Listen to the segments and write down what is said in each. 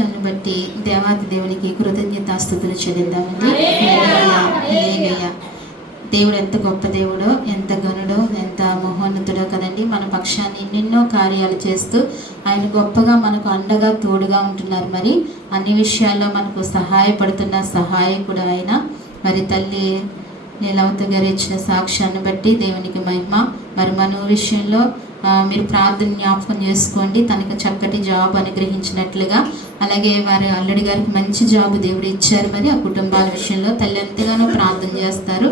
దాన్ని బట్టి దేవాది దేవునికి కృతజ్ఞతాస్తుతులు చెల్లిద్దామండి. హల్లెలూయా. దేవుడు ఎంత గొప్ప దేవుడో, ఎంత గనుడో, ఎంత మహోన్నతుడో కదండి. మన పక్షాన్ని ఎన్నెన్నో కార్యాలు చేస్తూ ఆయన గొప్పగా మనకు అండగా తోడుగా ఉంటున్నారు. మరి అన్ని విషయాల్లో మనకు సహాయపడుతున్న సహాయకుడు ఆయన. మరి తల్లి నీలవత గారు ఇచ్చిన సాక్ష్యాన్ని బట్టి దేవునికి మహిమ. మరి మన విషయంలో మీరు ప్రార్థన జ్ఞాపకం చేసుకోండి. తనకు చక్కటి జాబ్ అనుగ్రహించినట్లుగా, అలాగే వారి అల్లుడి గారికి మంచి జాబ్ దేవుడు ఇచ్చారు. మరి ఆ కుటుంబాల విషయంలో తల్లి ఎంతగానో ప్రార్థన చేస్తారు.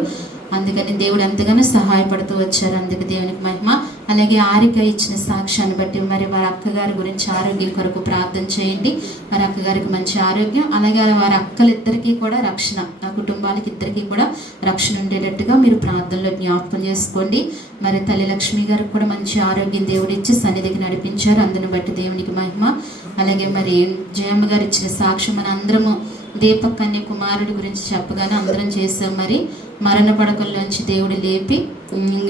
అందుకని దేవుడు ఎంతగానో సహాయపడుతూ వచ్చారు. అందుకు దేవునికి మహిమ. అలాగే ఆరిక ఇచ్చిన సాక్ష్యాన్ని బట్టి మరి వారి అక్కగారి గురించి ఆరోగ్యం కొరకు ప్రార్థన చేయండి. వారి అక్కగారికి మంచి ఆరోగ్యం, అలాగే వారి అక్కలిద్దరికీ కూడా రక్షణ, ఆ కుటుంబాలకి ఇద్దరికీ కూడా రక్షణ ఉండేటట్టుగా మీరు ప్రార్థనలో జ్ఞాపకం చేసుకోండి. మరి తల్లి లక్ష్మి గారికి కూడా మంచి ఆరోగ్యం దేవుడు ఇచ్చి సన్నిధికి నడిపించారు. అందుని బట్టి దేవునికి మహిమ. అలాగే మరి జయమ్మ గారు ఇచ్చిన సాక్ష్యం మన అందరము దీపక్ కన్య కుమారుడి గురించి చెప్పగానే అందరం చేసాం. మరి మరణ పడకల్లోంచి దేవుడు లేపి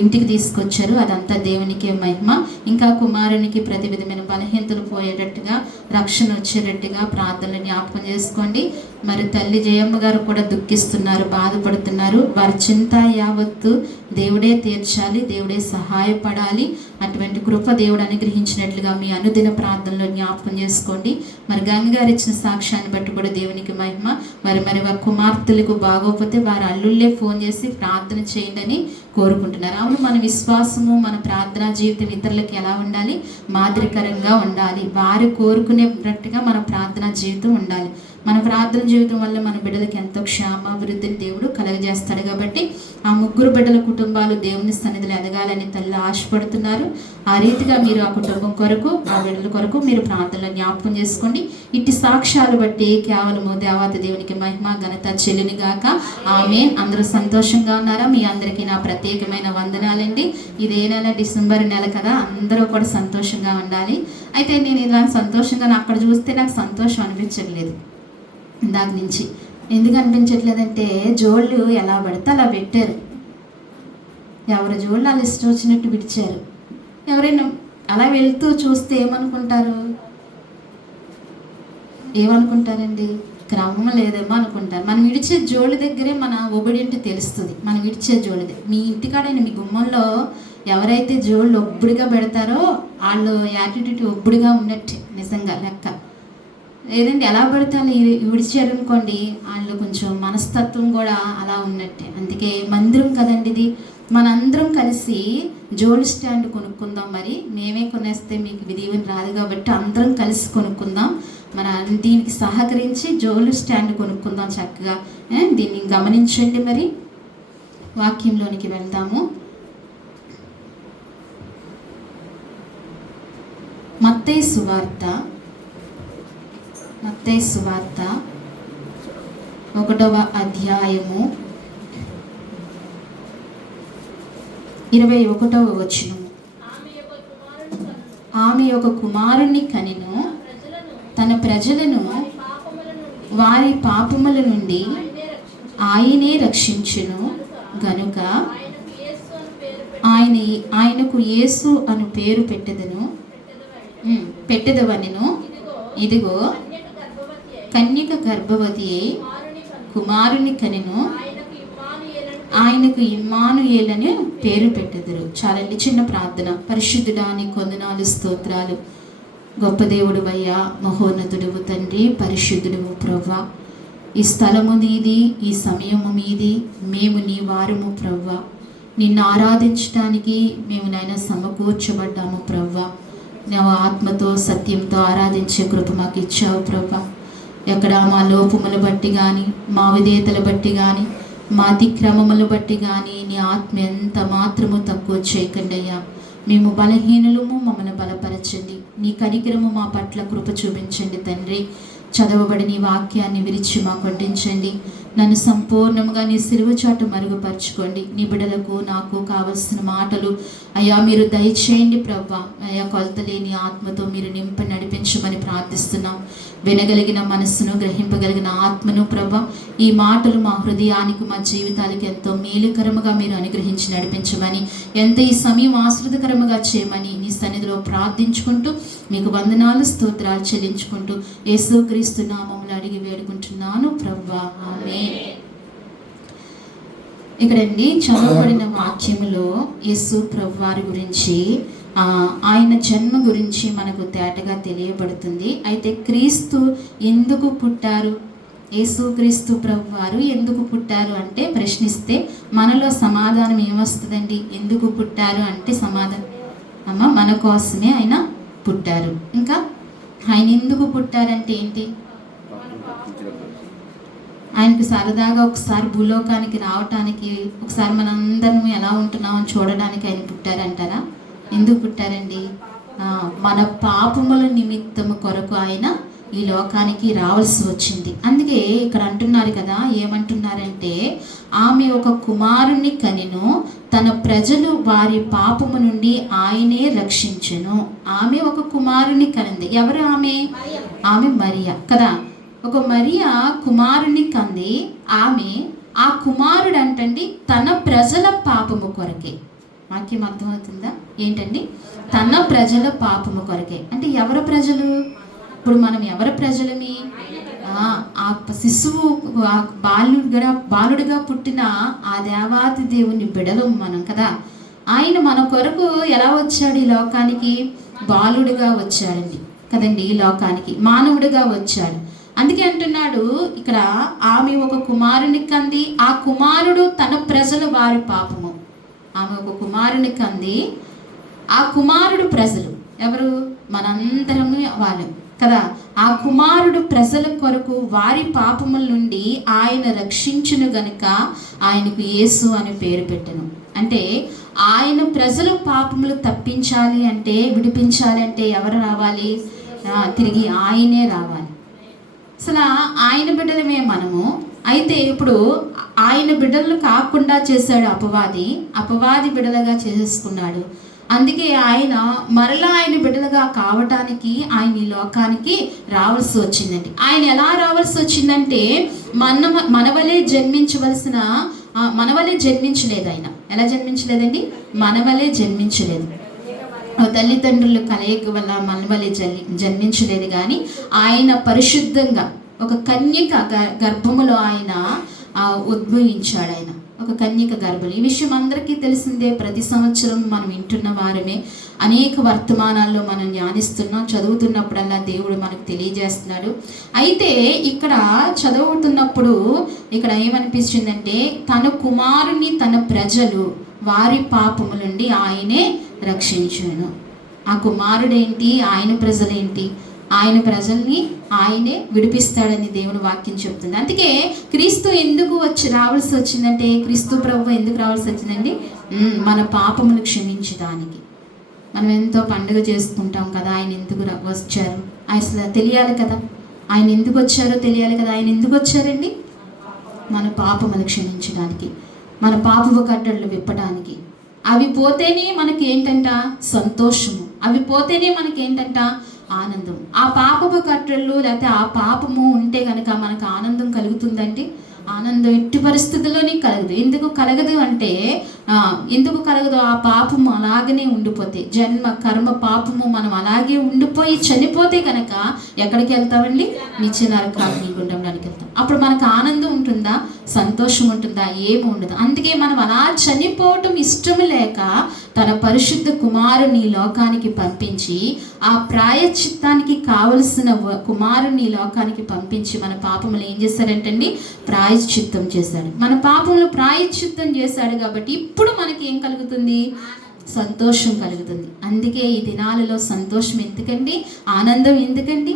ఇంటికి తీసుకొచ్చారు. అదంతా దేవునికే మహిమ. ఇంకా కుమారునికి ప్రతి విధమైన బలహీనతలు పోయేటట్టుగా, రక్షణ వచ్చేటట్టుగా ప్రార్థనలు జ్ఞాపకం చేసుకోండి. మరి తల్లి జయమ్మ గారు కూడా దుఃఖిస్తున్నారు, బాధపడుతున్నారు. వారి చింత యావత్తు దేవుడే తీర్చాలి, దేవుడే సహాయపడాలి. అటువంటి కృప దేవుడు అనుగ్రహించినట్లుగా మీ అనుదిన ప్రార్థనలో జ్ఞాపకం చేసుకోండి. మరి గంగ గారు ఇచ్చిన సాక్ష్యాన్ని బట్టి కూడా దేవునికి మహిమ. మరి వారి కుమార్తెలకు బాగోకపోతే వారి అల్లుళ్ళే ఫోన్ చేసి ప్రార్థన చేయండి అని కోరుకుంటున్నారు. అవును, మన విశ్వాసము, మన ప్రార్థనా జీవితం ఇతరులకు ఎలా ఉండాలి? మాదిరికరంగా ఉండాలి. వారు కోరుకునేటట్టుగా మన ప్రార్థనా జీవితం ఉండాలి. మన ప్రార్థన జీవితం వల్ల మన బిడ్డలకి ఎంతో క్షేమాభివృద్ధిని దేవుడు కలగజేస్తాడు. కాబట్టి ఆ ముగ్గురు బిడ్డల కుటుంబాలు దేవుని సన్నిధిలో ఎదగాలని తల్లి ఆశపడుతున్నారు. ఆ రీతిగా మీరు ఆ కుటుంబం కొరకు, ఆ బిడ్డల కొరకు మీరు ప్రార్థనలో జ్ఞాపకం చేసుకోండి. ఇట్టి సాక్ష్యాలు బట్టి కేవలము దేవాతి దేవునికి మహిమ ఘనత చెల్లును గాక. ఆమేన్. అందరూ సంతోషంగా ఉన్నారా? మీ అందరికీ నా ప్రత్యేకమైన వందనాలండి. ఇదే నెల డిసెంబర్ నెల కదా, అందరూ కూడా సంతోషంగా ఉండాలి. అయితే నేను ఇలా సంతోషంగా అక్కడ చూస్తే నాకు సంతోషం అనిపించట్లేదు ఇందాక నుంచి. ఎందుకు అనిపించట్లేదంటే జోళ్ళు ఎలా పడితే అలా పెట్టారు. ఎవరి జోళ్ళు వాళ్ళు ఇష్టం వచ్చినట్టు విడిచారు. ఎవరైనా అలా వెళ్తూ చూస్తే ఏమనుకుంటారండి? క్రమం లేదేమో అనుకుంటారు. మనం విడిచే జోళ్ళ దగ్గరే మన ఒబిడియంట్ తెలుస్తుంది. మనం విడిచే జోళ్ళదే. మీ ఇంటికాడైనా మీ గుమ్మంలో ఎవరైతే జోళ్ళు ఒబ్బడిగా పెడతారో వాళ్ళు యాటిట్యూడ్ ఒబ్బడిగా ఉన్నట్టే నిజంగా లెక్క. లేదండి ఎలా పడితే వాళ్ళు విడిచారు అనుకోండి, వాళ్ళు కొంచెం మనస్తత్వం కూడా అలా ఉన్నట్టే. అందుకే మందిరం కదండి ఇది. మనందరం కలిసి జోళ్ళు స్టాండ్ కొనుక్కుందాం. మరి మేమే కొనేస్తే మీకు విధివని రాదు కాబట్టి అందరం కలిసి కొనుక్కుందాం. మన దీనికి సహకరించి జోళ్ళు స్టాండ్ కొనుక్కుందాం చక్కగా. దీన్ని గమనించండి. మరి వాక్యంలోనికి వెళ్దాము. మత్తయి సువార్త 1వ అధ్యాయము 21వ వచనం. ఆమె ఒక కుమారుని కనెను, తన ప్రజలను వారి పాపముల నుండి ఆయనే రక్షించును గనుక ఆయనకు యేసు అను పేరు పెట్టెదవనెను. ఇదిగో కన్యక గర్భవతి అయి కుమారుని కనెను, ఆయనకు ఇమ్మానుయేలని పేరు పెట్టెదరు. చాలండి, చిన్న ప్రార్థన. పరిశుద్ధుడా నీ కొందనాలు, స్తోత్రాలు. గొప్ప దేవుడు అయ్యా, మహోన్నతుడువు తండ్రి, పరిశుద్ధుడువు ప్రభువా. ఈ స్థలము నీది, ఈ సమయము మీది. మేము నీ వారము ప్రభువా. నిన్ను ఆరాధించడానికి మేము నాయన సమకూర్చబడ్డాము ప్రభువా. నువ్వు ఆత్మతో సత్యంతో ఆరాధించే కృప మాకు ఇచ్చావు ప్రభువా. ఎక్కడ మా లోపములు బట్టి కానీ, మా విధేయతలు బట్టి కానీ, మా అతిక్రమములు బట్టి కానీ నీ ఆత్మ ఎంత మాత్రము తక్కువ చేయకండి అయ్యా. మేము బలహీనులము, మమ్మల్ని బలపరచండి. నీ కనికరము మా పట్ల కృప చూపించండి తండ్రి. చదవబడి నీ వాక్యాన్ని విరిచి మాకు వడ్డించండి. నన్ను సంపూర్ణంగా నీ సిలువ చాటు మరుగుపరచుకోండి. నీ బిడ్డలకు నాకు కావలసిన మాటలు అయ్యా మీరు దయచేయండి ప్రభా. అయ్యా కొలతలేని ఆత్మతో మీరు నింపి నడిపించమని ప్రార్థిస్తున్నాం. వినగలిగిన మనస్సును, గ్రహింపగలిగిన ఆత్మను ప్రభా, ఈ మాటలు మా హృదయానికి, మా జీవితాలకు ఎంతో మేలుకరముగా మీరు అనుగ్రహించి నడిపించమని, ఎంత ఈ సమయం ఆశ్రితకరముగా చేయమని నీ సన్నిధిలో ప్రార్థించుకుంటూ మీకు వందనాలు స్తోత్రాలు చెల్లించుకుంటూ యేసుక్రీస్తు నామములో అడిగి వేడుకుంటున్నాను ప్రభువా, ఆమేన్. ఇక్కడండి చదవబడిన వాక్యములో యేసు ప్రభు వారి గురించి ఆయన జన్మ గురించి మనకు తేటగా తెలియబడుతుంది. అయితే క్రీస్తు ఎందుకు పుట్టారు, యేసుక్రీస్తు ప్రభు వారు ఎందుకు పుట్టారు అంటే ప్రశ్నిస్తే మనలో సమాధానం ఏమొస్తుందండి? ఎందుకు పుట్టారు అంటే సమాధానం మన కోసమే ఆయన పుట్టారు. ఇంకా ఆయన ఎందుకు పుట్టారంటే ఏంటి? ఆయనకు సరదాగా ఒకసారి భూలోకానికి రావటానికి, ఒకసారి మనందరం ఎలా ఉంటున్నామని చూడడానికి ఆయన పుట్టారంటారా? ఎందుకు పుట్టారండి? మన పాపముల నిమిత్తము కొరకు ఆయన ఈ లోకానికి రావాల్సి వచ్చింది. అందుకే ఇక్కడ అంటున్నారు కదా, ఏమంటున్నారంటే ఆమె ఒక కుమారుణ్ణి కనెను, తన ప్రజలు వారి పాపము నుండి ఆయనే రక్షించెను. ఆమె ఒక కుమారుని కనింది. ఎవరు ఆమె? ఆమె మరియా కదా. ఒక మరియా కుమారుని కంది. ఆమె ఆ కుమారుడు అంటండి తన ప్రజల పాపము కొరకే. వాక్యం అర్థమవుతుందా? ఏంటండి? తన ప్రజల పాపము కొరకే. అంటే ఎవరు ప్రజలు? ఇప్పుడు మనం ఎవరి ప్రజలమి? ఆ శిశువు బాలుడిగా పుట్టిన ఆ దేవాతి దేవుని బిడలం మనం కదా. ఆయన మన కొరకు ఎలా వచ్చాడు ఈ లోకానికి? బాలుడిగా వచ్చాడండి కదండి, ఈ లోకానికి మానవుడిగా వచ్చాడు. అందుకే అంటున్నాడు ఇక్కడ, ఆమె ఒక కుమారుని కంది, ఆ కుమారుడు తన ప్రజలు వారి పాపము. ఆమె ఒక కుమారుని కంది, ఆ కుమారుడు ప్రజలు ఎవరు? మనందరము వాళ్ళు కదా. ఆ కుమారుడు ప్రజల కొరకు వారి పాపముల నుండి ఆయన రక్షించును గనుక ఆయనకు యేసు అని పేరు పెట్టెను. అంటే ఆయన ప్రజల పాపములు తప్పించాలి అంటే, విడిపించాలి అంటే ఎవరు రావాలి? తిరిగి ఆయనే రావాలి. అసలు ఆయన బిడ్డలమే మనము. అయితే ఇప్పుడు ఆయన బిడ్డలు కాకుండా చేశాడు అపవాది బిడ్డలుగా చేసేసుకున్నాడు. అందుకే ఆయన మరలా ఆయన బిడ్డలుగా కావటానికి ఆయన ఈ లోకానికి రావాల్సి వచ్చిందండి. ఆయన ఎలా రావాల్సి వచ్చిందంటే మనవలే జన్మించలేదు. ఆయన ఎలా జన్మించలేదండి? మనవలే జన్మించలేదు. తల్లిదండ్రులు కలయిక వల్ల మనవలే జన్మించలేదు. కానీ ఆయన పరిశుద్ధంగా ఒక కన్యక గర్భములో ఆయన ఉద్భవించాడు. ఆయన ఒక కన్యక గర్భం. ఈ విషయం అందరికీ తెలిసిందే. ప్రతి సంవత్సరం మనం వింటున్న వారమే. అనేక వర్తమానాల్లో మనం ధ్యానిస్తున్నాం. చదువుతున్నప్పుడల్లా దేవుడు మనకు తెలియజేస్తున్నాడు. అయితే ఇక్కడ చదువుతున్నప్పుడు ఇక్కడ ఏమనిపిస్తుందంటే, తన కుమారుని తన ప్రజలు వారి పాపము నుండి ఆయనే రక్షించును. ఆ కుమారుడేంటి? ఆయన ప్రజలేంటి? ఆయన ప్రజల్ని ఆయనే విడిపిస్తాడని దేవుని వాక్యం చెప్తుంది. అందుకే క్రీస్తు ఎందుకు రావాల్సి వచ్చిందంటే, క్రీస్తు ప్రభు ఎందుకు రావాల్సి వచ్చిందండి? మన పాపములు క్షమించడానికి. మనం ఎంతో పండుగ చేసుకుంటాం కదా, ఆయన ఎందుకు వచ్చారు అసలు తెలియాలి కదా. ఆయన ఎందుకు వచ్చారో తెలియాలి కదా. ఆయన ఎందుకు వచ్చారండి? మన పాపములు క్షమించడానికి, మన పాపపు కట్టడలు విప్పడానికి. అవి పోతేనే మనకి ఏంటంట? సంతోషము. అవి పోతేనే మనకి ఏంటంట? ఆనందం. ఆ పాపపు కట్టళ్ళు లేకపోతే ఆ పాపము ఉంటే కనుక మనకు ఆనందం కలుగుతుందంటే, ఆనందం ఎట్టి పరిస్థితుల్లోనే కలగదు. ఎందుకు కలగదు అంటే, ఎందుకు కలగదు? ఆ పాపము అలాగనే ఉండిపోతే, జన్మ కర్మ పాపము మనం అలాగే ఉండిపోయి చనిపోతే కనుక ఎక్కడికి వెళ్తామండి? నిత్య నరకాగ్ని గుండంలోనికి వెళ్తాం. అప్పుడు మనకు ఆనందం ఉంటుందా? సంతోషం ఉంటుందా? ఏమి ఉండదు. అందుకే మనం అలా చనిపోవటం ఇష్టం లేక తన పరిశుద్ధ కుమారుని లోకానికి పంపించి, ఆ ప్రాయశ్చిత్తానికి కావలసిన కుమారుని లోకానికి పంపించి మన పాపములు ఏం చేశారంటండి? ప్రాయశ్చిత్తం చేశాడు. మన పాపములు ప్రాయశ్చిత్తం చేశాడు కాబట్టి ఇప్పుడు మనకి ఏం కలుగుతుంది? సంతోషం కలుగుతుంది. అందుకే ఈ దినాలలో సంతోషం ఎందుకండి? ఆనందం ఎందుకండి?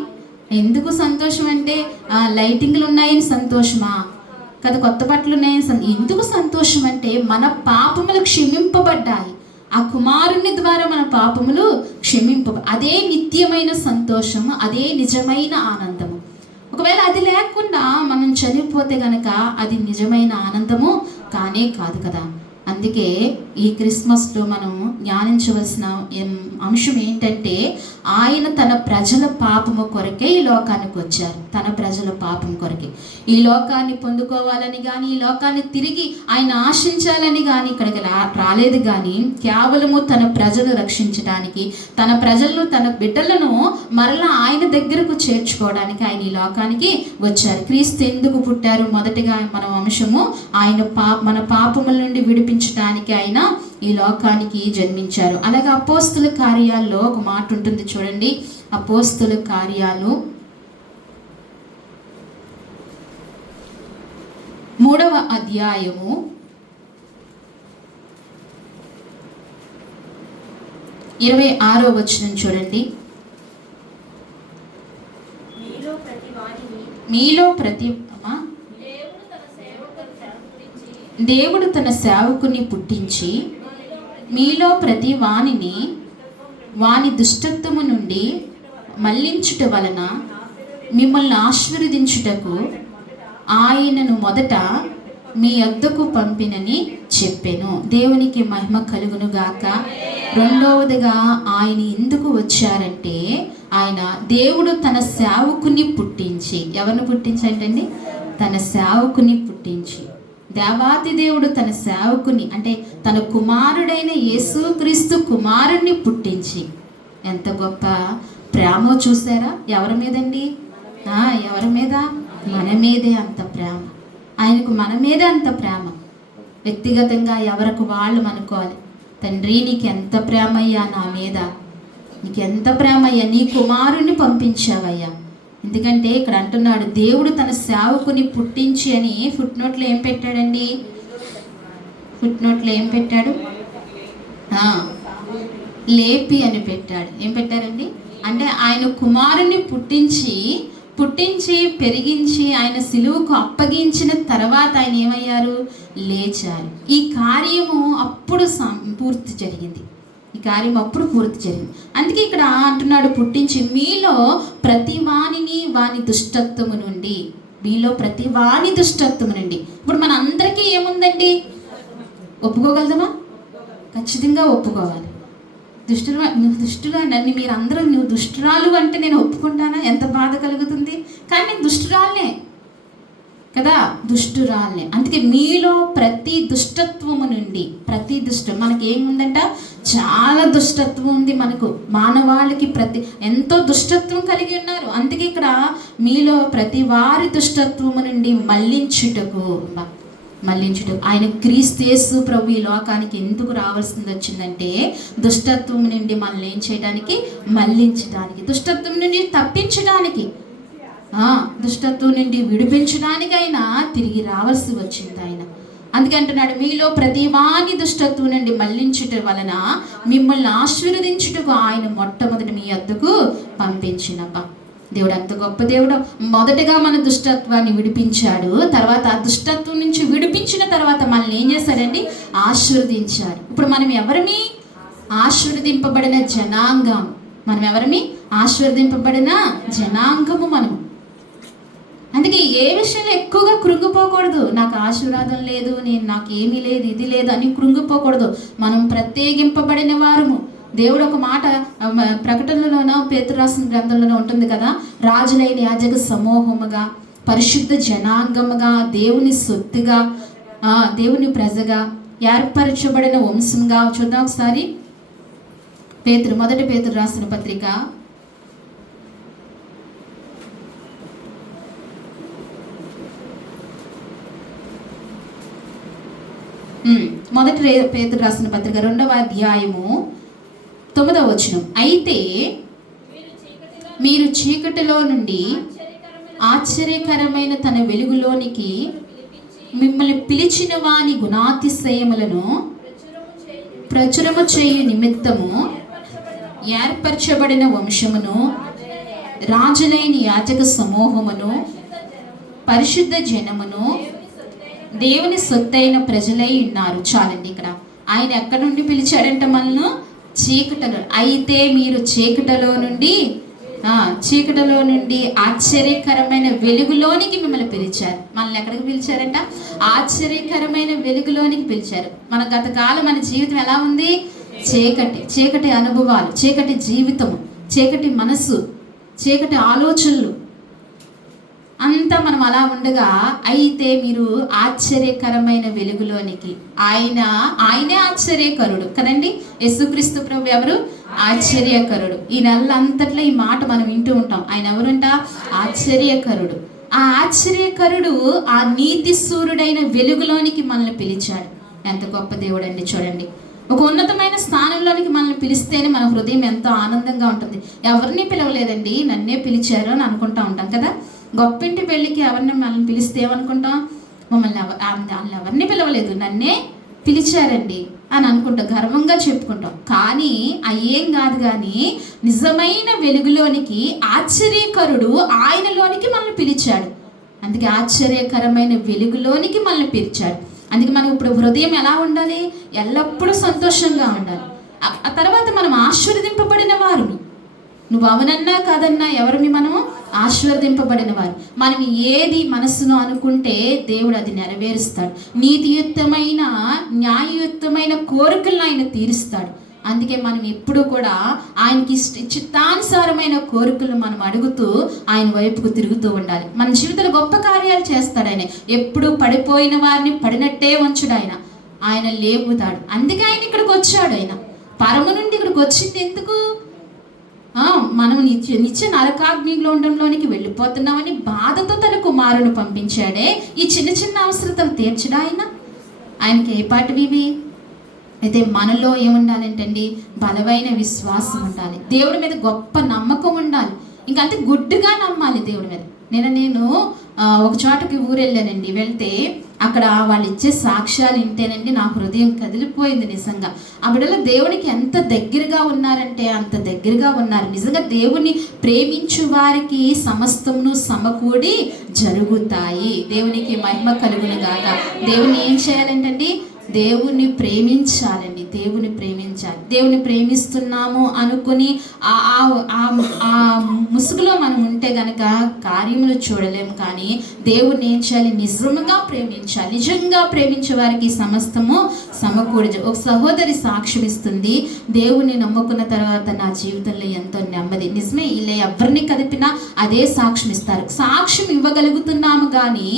ఎందుకు సంతోషం అంటే లైటింగ్లు ఉన్నాయని సంతోషమా? కదా, కొత్త బట్టలు ఉన్నాయని. ఎందుకు సంతోషం అంటే మన పాపములు క్షమింపబడ్డాయి. ఆ కుమారుని ద్వారా మన పాపములు అదే నిత్యమైన సంతోషము, అదే నిజమైన ఆనందము. ఒకవేళ అది లేకుండా మనం చనిపోతే గనక అది నిజమైన ఆనందము కానే కాదు కదా. అందుకే ఈ క్రిస్మస్లో మనం ధ్యానించవలసిన అంశం ఏంటంటే, ఆయన తన ప్రజల పాపము కొరకే ఈ లోకానికి వచ్చారు. తన ప్రజల పాపం కొరకే ఈ లోకాన్ని పొందుకోవాలని కానీ, ఈ లోకాన్ని తిరిగి ఆయన ఆశించాలని కానీ ఇక్కడికి రాలేదు. కానీ కేవలము తన ప్రజలు రక్షించడానికి, తన ప్రజలను, తన బిడ్డలను మరలా ఆయన దగ్గరకు చేర్చుకోవడానికి ఆయన ఈ లోకానికి వచ్చారు. క్రీస్తు ఎందుకు పుట్టారు? మొదటిగా మన అంశము, ఆయన మన పాపముల నుండి విడిపించడానికి ఆయన ఈ లోకానికి జన్మించారు. అలాగే అపోస్తుల కార్యాల్లో ఒక మాట ఉంటుంది చూడండి. అపోస్తుల కార్యాలు 3వ అధ్యాయము 26వ వచనం చూడండి. మీలో ప్రతి దేవుడు తన సేవకుని పుట్టించి మీలో ప్రతి వానిని వాని దుష్టత్వము నుండి మళ్లించుట వలన మిమ్మల్ని ఆశీర్వదించుటకు ఆయనను మొదట మీ యొద్దకు పంపినని చెప్పెను. దేవునికి మహిమ కలుగును గాక. రెండవదిగా ఆయన ఎందుకు వచ్చారంటే, ఆయన దేవుడు తన సేవకుని పుట్టించి, ఎవరిని పుట్టించండి? తన సేవకుని పుట్టించి, దేవాతి దేవుడు తన సేవకుని అంటే తన కుమారుడైన యేసుక్రీస్తు కుమారుణ్ణి పుట్టించి, ఎంత గొప్ప ప్రేమ చూసారా? ఎవరి మీదండి? ఎవరి మీద? మన మీదే అంత ప్రేమ. ఆయనకు మన మీదే అంత ప్రేమ. వ్యక్తిగతంగా ఎవరికి వాళ్ళు అనుకోవాలి, తండ్రి నీకు ఎంత ప్రేమ అయ్యా నా మీద, నీకు ఎంత ప్రేమ అయ్యా, నీ కుమారుణ్ణి పంపించావయ్యా. ఎందుకంటే ఇక్కడ అంటున్నాడు, దేవుడు తన సేవకుని పుట్టించి అని ఫుట్నోట్లో ఏం పెట్టాడండి? ఫుట్నోట్లో ఏం పెట్టాడు? లేపి అని పెట్టాడు. ఏం పెట్టారండి? అంటే ఆయన కుమారుని పుట్టించి పెరిగించి ఆయన సిలువకు అప్పగించిన తర్వాత ఆయన ఏమయ్యారు? లేచారు. ఈ కార్యము అప్పుడు పూర్తి జరిగింది. ఈ కార్యం అప్పుడు పూర్తి జరిగింది. అందుకే ఇక్కడ అంటున్నాడు, పుట్టించి మీలో ప్రతి వానిని వాని దుష్టత్వము నుండి, మీలో ప్రతి వాని దుష్టత్వము నుండి. ఇప్పుడు మన అందరికీ ఏముందండి? ఒప్పుకోగలదమా? ఖచ్చితంగా ఒప్పుకోవాలి. దుష్టులు నన్ను మీరు అందరూ, నువ్వు దుష్టురాలు అంటే నేను ఒప్పుకుంటానా? ఎంత బాధ కలుగుతుంది. కానీ నేను దుష్టురాలనే కదా, దుష్టురాలనే. అందుకే మీలో ప్రతి దుష్టత్వము నుండి, ప్రతి మనకి ఏముందంట? చాలా దుష్టత్వం ఉంది మనకు. మానవాళికి ఎంతో దుష్టత్వం కలిగి ఉన్నారు. అందుకే ఇక్కడ మీలో ప్రతి వారి దుష్టత్వము నుండి మళ్లించుటకు ఆయన క్రీస్తు యేసు ప్రభు ఈ లోకానికి ఎందుకు రావాల్సింది వచ్చిందంటే, దుష్టత్వం నుండి మనల్ని ఏం చేయడానికి? మళ్లించడానికి, దుష్టత్వం నుండి తప్పించడానికి, దుష్టత్వం నుండి విడిపించడానికి ఆయన తిరిగి రావాల్సి వచ్చింది ఆయన. అందుకే అంటున్నాడు, మీలో ప్రతి వాని దుష్టత్వం నుండి మళ్లించుట వలన మిమ్మల్ని ఆశీర్వదించుటకు ఆయన మొట్టమొదటి మీ వద్దకు పంపించినప్ప. దేవుడు అంత గొప్ప దేవుడు. మొదటగా మన దుష్టత్వాన్ని విడిపించాడు. తర్వాత ఆ దుష్టత్వం నుంచి విడిపించిన తర్వాత మనల్ని ఏం చేశారండి? ఆశీర్వదించారు. ఇప్పుడు మనం ఎవరిమి? ఆశీర్వదింపబడిన జనాంగం. మనం ఎవరిమి? ఆశీర్వదింపబడిన జనాంగము మనం. అందుకే ఏ విషయంలో ఎక్కువగా కృంగిపోకూడదు. నాకు ఆశీర్వాదం లేదు, నాకు ఏమీ లేదు, ఇది లేదు అని కృంగిపోకూడదు. మనం ప్రత్యేకింపబడిన వారము. దేవుడు ఒక మాట ప్రకటనలోనో పేతురు రాసిన గ్రంథంలోనో ఉంటుంది కదా, రాజులైన యాజక సమూహముగా, పరిశుద్ధ జనాంగముగా, దేవుని సొత్తుగా, దేవుని ప్రజగా, ఏర్పరచబడిన వంశంగా. చూద్దాం ఒకసారి. మొదటి పేతురు రాసిన పత్రిక 2వ అధ్యాయము 9వ వచనం. అయితే మీరు చీకటిలో నుండి ఆశ్చర్యకరమైన తన వెలుగులోనికి మిమ్మల్ని పిలిచిన వాని గుణాతిశయములను ప్రచురము చేయు నిమిత్తము ఏర్పరచబడిన వంశమును, రాజులైన యాజక సమూహమును, పరిశుద్ధ జనమును, దేవుని సొత్తైన ప్రజలై ఉన్నారు. చాలండి. ఇక్కడ ఆయన ఎక్కడి నుండి పిలిచాడంట? మనల్ని చీకటలో. అయితే మీరు చీకటలో నుండి చీకటిలో నుండి ఆశ్చర్యకరమైన వెలుగులోనికి మిమ్మల్ని పిలిచారు. మనల్ని ఎక్కడికి పిలిచారంట? ఆశ్చర్యకరమైన వెలుగులోనికి పిలిచారు. మన గతకాలం మన జీవితం ఎలా ఉంది? చీకటి అనుభవాలు, చీకటి జీవితం, చీకటి మనస్సు, చీకటి ఆలోచనలు అంతా మనం అలా ఉండగా, అయితే మీరు ఆశ్చర్యకరమైన వెలుగులోనికి, ఆయనే ఆశ్చర్యకరుడు కదండి. యేసుక్రీస్తు ప్రభు ఎవరు? ఆశ్చర్యకరుడు. ఈ నెల అంతట్లో ఈ మాట మనం వింటూ ఉంటాం. ఆయన ఎవరంట? ఆశ్చర్యకరుడు. ఆ ఆశ్చర్యకరుడు ఆ నీతి సూర్యుడైన వెలుగులోనికి మనల్ని పిలిచాడు. ఎంత గొప్ప దేవుడు అండి! చూడండి, ఒక ఉన్నతమైన స్థానంలోనికి మనల్ని పిలిస్తేనే మన హృదయం ఎంతో ఆనందంగా ఉంటుంది. ఎవరిని పిలవలేదండి, నన్నే పిలిచారు అని అనుకుంటా ఉంటాం కదా. గొప్పింటి పెళ్ళికి ఎవరిని మనల్ని పిలిస్తే ఏమనుకుంటాం? మమ్మల్ని వాళ్ళని ఎవరిని పిలవలేదు, నన్నే పిలిచారండి అని అనుకుంటాం, గర్వంగా చెప్పుకుంటాం. కానీ అయ్యేం కాదు. కానీ నిజమైన వెలుగులోనికి ఆశ్చర్యకరుడు ఆయనలోనికి మనల్ని పిలిచాడు. అందుకే ఆశ్చర్యకరమైన వెలుగులోనికి మనల్ని పిలిచాడు. అందుకే మనం ఇప్పుడు హృదయం ఎలా ఉండాలి? ఎల్లప్పుడూ సంతోషంగా ఉండాలి. ఆ తర్వాత మనం ఆశీర్వదింపబడిన వారు. నువ్వు అవునన్నా కాదన్నా ఎవరిని? మనము ఆశీర్వదింపబడిన వారు. మనం ఏది మనసులో అనుకుంటే దేవుడు అది నెరవేరుస్తాడు. నీతియుక్తమైన న్యాయయుక్తమైన కోరికలను ఆయన తీరుస్తాడు. అందుకే మనం ఎప్పుడు కూడా ఆయనకి చిత్తానుసారమైన కోరికలను మనం అడుగుతూ ఆయన వైపుకు తిరుగుతూ ఉండాలి. మన జీవితంలో గొప్ప కార్యాలు చేస్తాడు ఆయన. ఎప్పుడు పడిపోయిన వారిని పడినట్టే ఉంచుడు ఆయన లేపుతాడు. అందుకే ఆయన ఇక్కడికి వచ్చాడు. ఆయన పరము నుండి ఇక్కడికి వచ్చింది ఎందుకు? మనం నిత్య నరకాగ్నిలో ఉండడంలోనికి వెళ్ళిపోతున్నామని బాధతో తన కుమారుని పంపించాడే. ఈ చిన్న చిన్న అవసరతలు తీర్చడా ఆయనకి ఏ పాటివి? అయితే మనలో ఏముండాలంటండి? బలమైన విశ్వాసం ఉండాలి. దేవుడి మీద గొప్ప నమ్మకం ఉండాలి. ఇంకంతే గుడ్డుగా నమ్మాలి దేవుడి మీద. నేను ఒక చోటకి ఊరెళ్ళానండి. వెళ్తే అక్కడ వాళ్ళు ఇచ్చే సాక్ష్యాలు వింటేనండి నా హృదయం కదిలిపోయింది. నిజంగా ఆ బిడ్డలు దేవునికి ఎంత దగ్గరగా ఉన్నారంటే అంత దగ్గరగా ఉన్నారు. నిజంగా దేవుని ప్రేమించు వారికి సమస్తమును సమకూడి జరుగుతాయి. దేవునికి మహిమ కలుగును గాక. దేవుని ఏం చేయాలంటండి? దేవుని ప్రేమించాలండి. దేవుని ప్రేమించాలి. దేవుని ప్రేమిస్తున్నాము అనుకుని ఆ ముసుగులో మనం ఉంటే గనక కార్యములు చూడలేము. కానీ దేవుని ఏం చేయాలి? నిజంగా ప్రేమించాలి. నిజంగా ప్రేమించే వారికి సమస్తము సమకూడి. ఒక సహోదరి సాక్ష్యం ఇస్తుంది, దేవుని నమ్ముకున్న తర్వాత నా జీవితంలో ఎంతో నెమ్మది. నిజమే, ఇలా ఎవరిని కదిపినా అదే సాక్ష్యం ఇస్తారు. సాక్ష్యం ఇవ్వగలుగుతున్నాము కానీ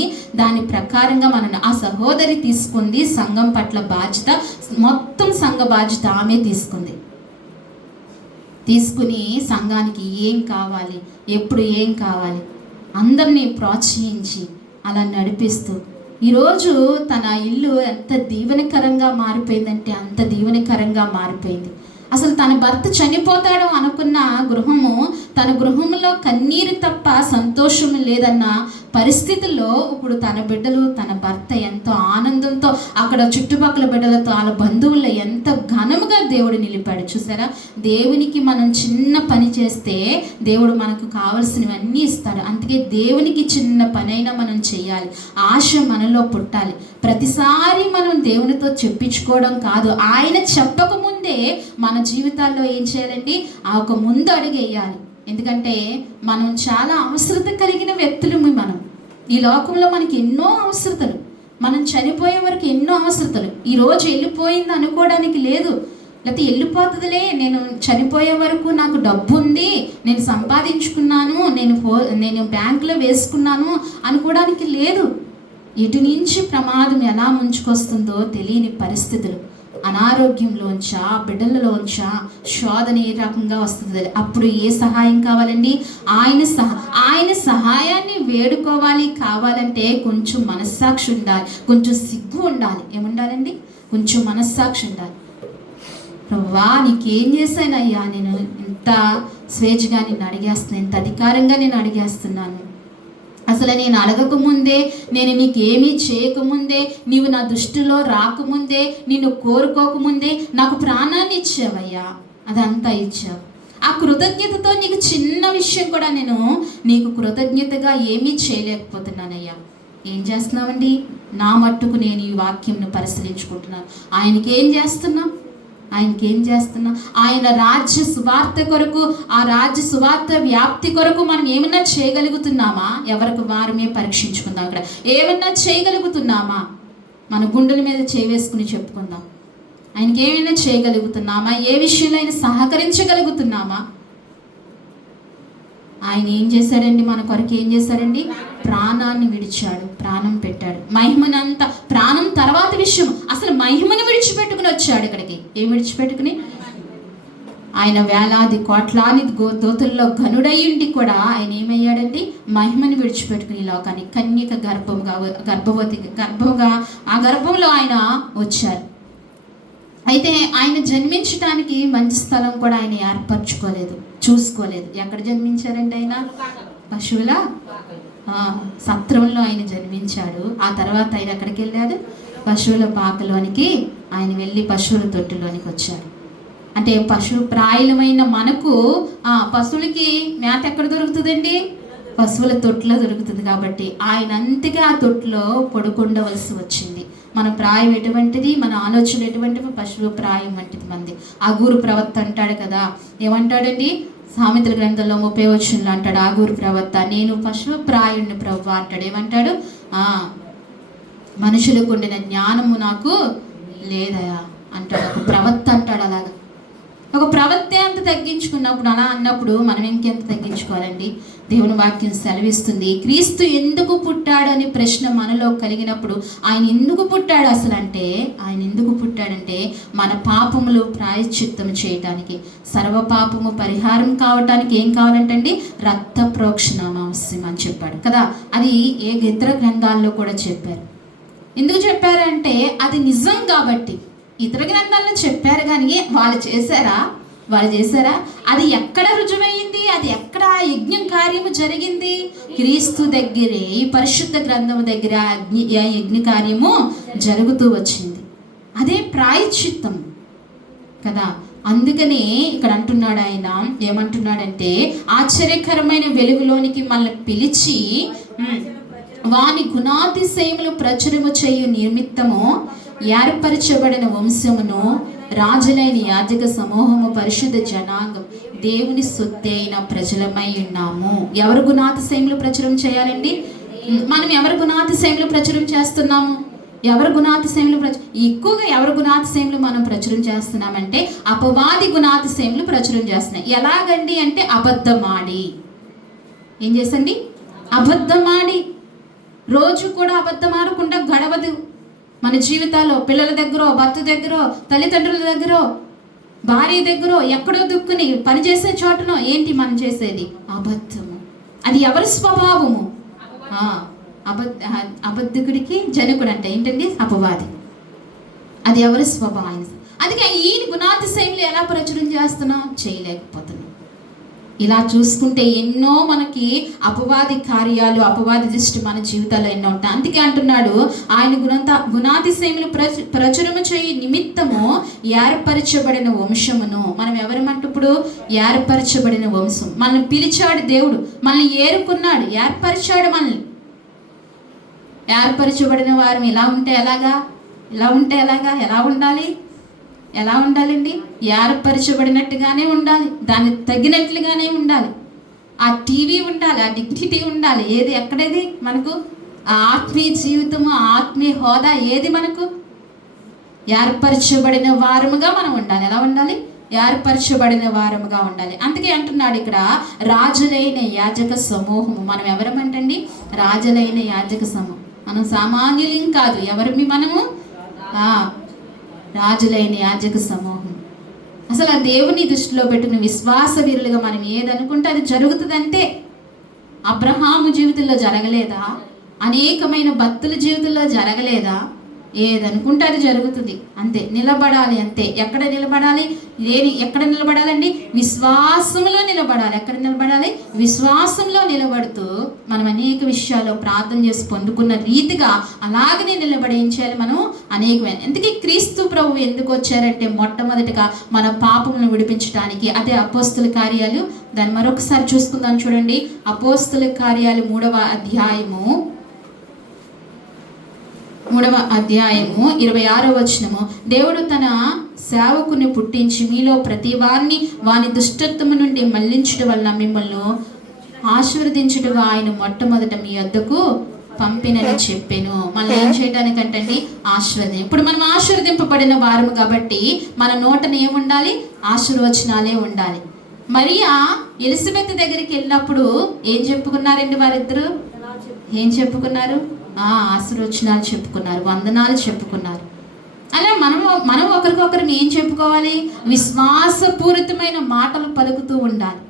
దాని ప్రకారంగా మనం ఆ సహోదరి తీసుకుంది సంఘం పట్ల బాధ్యత, మొత్తం సంఘ బాధ్యత ఆమె తీసుకుని సంఘానికి ఏం కావాలి, ఎప్పుడు ఏం కావాలి, అందరినీ ప్రోత్సహించి అలా నడిపిస్తూ ఈరోజు తన ఇల్లు ఎంత దీవెనకరంగా మారిపోయిందంటే అంత దీవెనకరంగా మారిపోయింది. అసలు తన భర్త చనిపోతాడు అనుకున్న గృహము, తన గృహంలో కన్నీరు తప్ప సంతోషం లేదన్న పరిస్థితుల్లో ఇప్పుడు తన బిడ్డలు, తన భర్త ఎంతో ఆనందంతో అక్కడ చుట్టుపక్కల బిడ్డలతో వాళ్ళ బంధువుల్లో ఎంత ఘనముగా దేవుడు నిలిపాడు. చూసారా? దేవునికి మనం చిన్న పని చేస్తే దేవుడు మనకు కావలసినవన్నీ ఇస్తాడు. అందుకే దేవునికి చిన్న పనైనా మనం చేయాలి. ఆశ మనలో పుట్టాలి. ప్రతిసారి మనం దేవునితో చెప్పించుకోవడం కాదు, ఆయన చెప్పకముందే మన జీవితాల్లో ఏం చేయాలండి? ఆ ఒక ముందు అడుగేయాలి. ఎందుకంటే మనం చాలా అవసరత కలిగిన వ్యక్తులము. మనం ఈ లోకంలో మనకి ఎన్నో అవసరతలు, మనం చనిపోయే వరకు ఎన్నో అవసరతలు. ఈరోజు వెళ్ళిపోయింది అనుకోవడానికి లేదు, లేకపోతే వెళ్ళిపోతుందిలే, నేను చనిపోయే వరకు నాకు డబ్బు ఉంది, నేను సంపాదించుకున్నాను, నేను బ్యాంకులో వేసుకున్నాను అనుకోవడానికి లేదు. ఇటు నుంచి ప్రమాదం ఎలా ముంచుకొస్తుందో తెలియని పరిస్థితులు, అనారోగ్యంలోంచా, బిడ్డలలోంచా శోధన ఏ రకంగా వస్తుంది. అప్పుడు ఏ సహాయం కావాలండి? ఆయన సహాయాన్ని వేడుకోవాలి. కావాలంటే కొంచెం మనస్సాక్షి ఉండాలి, కొంచెం సిగ్గు ఉండాలి. ఏముండాలండి? కొంచెం మనస్సాక్షి ఉండాలి. ప్రభువా, నీకేం చేశానయ్యా? నేను ఇంత స్వేచ్ఛగా నిన్ను అడిగేస్తున్నాను, ఇంత అధికారంగా నేను అడిగేస్తున్నాను. అసలు నేను అడగకముందే, నేను నీకేమీ చేయకముందే, నీవు నా దృష్టిలో రాకముందే, నిన్ను కోరుకోకముందే నాకు ప్రాణాన్ని ఇచ్చావయ్యా, అదంతా ఇచ్చావు. ఆ కృతజ్ఞతతో నీకు చిన్న విషయం కూడా నేను నీకు కృతజ్ఞతగా ఏమీ చేయలేకపోతున్నానయ్యా. ఏం చేస్తున్నావండి? నా మట్టుకు నేను ఈ వాక్యంను పరిశీలించుకుంటున్నాను. ఆయనకి ఏం చేస్తున్నాం? ఆయనకి ఏం చేస్తున్నాం? ఆయన రాజ్య సువార్త కొరకు, ఆ రాజ్య సువార్త వ్యాప్తి కొరకు మనం ఏమన్నా చేయగలుగుతున్నామా? ఎవరికి వారమే పరీక్షించుకుందాం. అక్కడ ఏమన్నా చేయగలుగుతున్నామా? మన గుండెల మీద చేవేసుకుని చెప్పుకుందాం. ఆయనకి ఏమైనా చేయగలుగుతున్నామా? ఏ విషయంలో ఆయన సహకరించగలుగుతున్నామా? ఆయన ఏం చేశాడండి? మన కొరకు ఏం చేశాడండి? ప్రాణాన్ని విడిచాడు, ప్రాణం పెట్టాడు. మహిమనంతా, ప్రాణం తర్వాత విషయం, అసలు మహిమను విడిచిపెట్టుకుని వచ్చాడు ఇక్కడికి. ఏం విడిచిపెట్టుకుని? ఆయన వేలాది కోట్లాది దోతుల్లో ఘనుడయ్యుండి కూడా ఆయన ఏమయ్యాడండి? మహిమను విడిచిపెట్టుకుని లోకాన్ని కన్యక గర్భంగా ఆ గర్భంలో ఆయన వచ్చారు. అయితే ఆయన జన్మించడానికి మంచి స్థలం కూడా ఆయన ఏర్పరచుకోలేదు, చూసుకోలేదు. ఎక్కడ జన్మించారండి? ఆయన పశువుల సత్రంలో ఆయన జన్మించాడు. ఆ తర్వాత ఆయన ఎక్కడికి వెళ్ళాడు? పశువుల పాకలోనికి ఆయన వెళ్ళి పశువుల తొట్టులోనికి వచ్చాడు. అంటే ప్రాయులమైన మనకు పశువులకి మేత ఎక్కడ దొరుకుతుందండి? పశువుల తొట్టులో దొరుకుతుంది. కాబట్టి ఆయన అంతగా ఆ తొట్టులో పడుకుండవలసి వచ్చింది. మన ప్రాయం ఎటువంటిది, మన ఆలోచనలు ఎటువంటివి? పశువు ప్రాయం వంటిది మంది. ఆగూరు ప్రవక్త అంటాడు కదా, ఏమంటాడండి? సామెతల గ్రంథంలో 30వ వచనంలో అంటాడు ఆగూరు ప్రవక్త, నేను పశువు ప్రాయుణ్ణి ప్రభువా అంటాడు. ఏమంటాడు? మనుషులకు ఉండిన జ్ఞానము నాకు లేదయా అంటాడు. ఒక ప్రవక్త అంటాడు. అలాగా ఒక ప్రవక్తే అంత తగ్గించుకున్నప్పుడు, అలా అన్నప్పుడు మనం ఇంకెంత తగ్గించుకోవాలండి? దేవుని వాక్యం సెలవిస్తుంది, క్రీస్తు ఎందుకు పుట్టాడు అని ప్రశ్న మనలో కలిగినప్పుడు, ఆయన ఎందుకు పుట్టాడు అసలు అంటే, ఆయన ఎందుకు పుట్టాడంటే మన పాపములు ప్రాయశ్చిత్తం చేయటానికి, సర్వ పాపము పరిహారం కావటానికి ఏం కావాలంటండి? రక్త ప్రోక్షణ అవసరం అని చెప్పాడు కదా. అది ఇతర గ్రంథాల్లో కూడా చెప్పారు. ఎందుకు చెప్పారంటే అది నిజం కాబట్టి. ఇతర గ్రంథాల్లో చెప్పారు కానీ వాళ్ళు చేశారా? అది ఎక్కడ రుజువైంది? అది ఎక్కడ యజ్ఞం కార్యము జరిగింది? క్రీస్తు దగ్గరే, ఈ పరిశుద్ధ గ్రంథము దగ్గర యజ్ఞ కార్యము జరుగుతూ వచ్చింది. అదే ప్రాయశ్చిత్తం కదా. అందుకనే ఇక్కడ అంటున్నాడు ఆయన, ఏమంటున్నాడంటే ఆశ్చర్యకరమైన వెలుగులోనికి మనల్ని పిలిచి వాని గుణాతిశయములు ప్రచురము చేయు నిమిత్తము ఏర్పరచబడిన వంశమును, రాజులైన యాజక సమూహము, పరిశుద్ధ జనాంగం, దేవుని సొత్తు అయిన ప్రజలమై ఉన్నాము. ఎవరు గుణాతిశయములు ప్రచురం చేయాలండి? మనం ఎవరు గుణాతిశయములు ప్రచురం చేస్తున్నాము? ఎవరు గుణాతిశయములు ఎక్కువగా ఎవరు గుణాతిశయములు మనం ప్రచురం చేస్తున్నామంటే అపవాది గుణాతిశయములు ప్రచురం చేస్తున్నాయి. ఎలాగండి అంటే అబద్ధమాడి. ఏం చేసండి? అబద్ధమాడి. రోజు కూడా అబద్ధం ఆడకుండా గడవదు మన జీవితాల్లో. పిల్లల దగ్గర, భర్త దగ్గర, తల్లిదండ్రుల దగ్గర, భార్య దగ్గర, ఎక్కడో దుక్కుని పనిచేసే చోటనో ఏంటి మనం చేసేది? అబద్ధము. అది ఎవరి స్వభావము? అబద్ధకుడికి జనకుడు అంటే ఏంటండి? అపవాది. అది ఎవరి స్వభావం? అందుకే ఈ గుణాతిశయములు ఎలా ప్రచురం చేస్తున్నాం? చేయలేకపోతున్నాం. ఇలా చూసుకుంటే ఎన్నో మనకి అపవాది కార్యాలు, అపవాది దృష్టి మన జీవితాల్లో ఎన్నో ఉంటాయి. అందుకే అంటున్నాడు ఆయన గుణాతిశయములు ప్రచురము చేయి నిమిత్తము ఏర్పరచబడిన వంశమును. మనం ఎవరమంటే ఇప్పుడు ఏర్పరచబడిన వంశం. మనల్ని పిలిచాడు దేవుడు, మనల్ని ఏరుకున్నాడు, ఏర్పరిచాడు మనల్ని. ఏర్పరచబడిన వారు ఇలా ఉంటే ఎలాగా? ఎలా ఉండాలండి? ఏర్పరచబడినట్టుగానే ఉండాలి, దానికి తగినట్లుగానే ఉండాలి. ఆ టీవీ ఉండాలి, ఆ డిగ్నిటీ ఉండాలి. ఏది ఎక్కడేది మనకు? ఆ ఆత్మీయ జీవితము, ఆత్మీయ హోదా ఏది మనకు? ఏర్పరచబడిన వారముగా మనం ఉండాలి. ఎలా ఉండాలి? ఏర్పరచబడిన వారముగా ఉండాలి. అందుకే అంటున్నాడు ఇక్కడ రాజులైన యాజక సమూహము. మనం ఎవరమంటండి? రాజులైన యాజక సమూహం. మనం సామాన్యులం కాదు. ఎవరిమి మనము? రాజులైన యాజక సమూహం. అసలు ఆ దేవుని దృష్టిలో పెట్టుకుని విశ్వాస వీరులుగా మనం ఏదనుకుంటే అది జరుగుతుంది అంతే. అబ్రహాము జీవితంలో జరగలేదా? అనేకమైన భక్తుల జీవితంలో జరగలేదా? ఏదనుకుంటే అది జరుగుతుంది అంతే. నిలబడాలి అంతే. ఎక్కడ నిలబడాలి? ఎక్కడ నిలబడాలండి? విశ్వాసంలో నిలబడాలి. ఎక్కడ నిలబడాలి? విశ్వాసంలో నిలబడుతూ మనం అనేక విషయాల్లో ప్రార్థన చేసి పొందుకున్న రీతిగా అలాగనే నిలబడించాలి మనం అనేకమైన. ఎందుకే క్రీస్తు ప్రభువు ఎందుకు వచ్చారంటే మొట్టమొదటిగా మన పాపములను విడిపించడానికి. అదే అపోస్తుల కార్యాలు. దాన్ని మరొకసారి చూసుకుందాం చూడండి. అపోస్తుల కార్యాలు 3వ అధ్యాయము 3వ అధ్యాయము 26వ వచనము, దేవుడు తన సేవకుని పుట్టించి మీలో ప్రతి వారిని వాని దుష్టత్వము నుండి మళ్లించడం వలన మిమ్మల్ని ఆశీర్వదించుటగా ఆయన మొట్టమొదట మీ వద్దకు పంపినని చెప్పాను. మళ్ళీ ఏం చేయడానికంటండి? ఆశీర్వదం. ఇప్పుడు మనం ఆశీర్వదింపబడిన వారము కాబట్టి మన నోటన ఏముండాలి? ఆశీర్వచనాలే ఉండాలి. మరియా ఎలిజబెత్ దగ్గరికి వెళ్ళినప్పుడు ఏం చెప్పుకున్నారండి వారిద్దరు? ఏం చెప్పుకున్నారు? ఆశీర్వచనాలు చెప్పుకున్నారు, వందనాలు చెప్పుకున్నారు. అలా మనం ఒకరికొకరు ఏం చెప్పుకోవాలి? విశ్వాసపూరితమైన మాటలు పలుకుతూ ఉండాలి.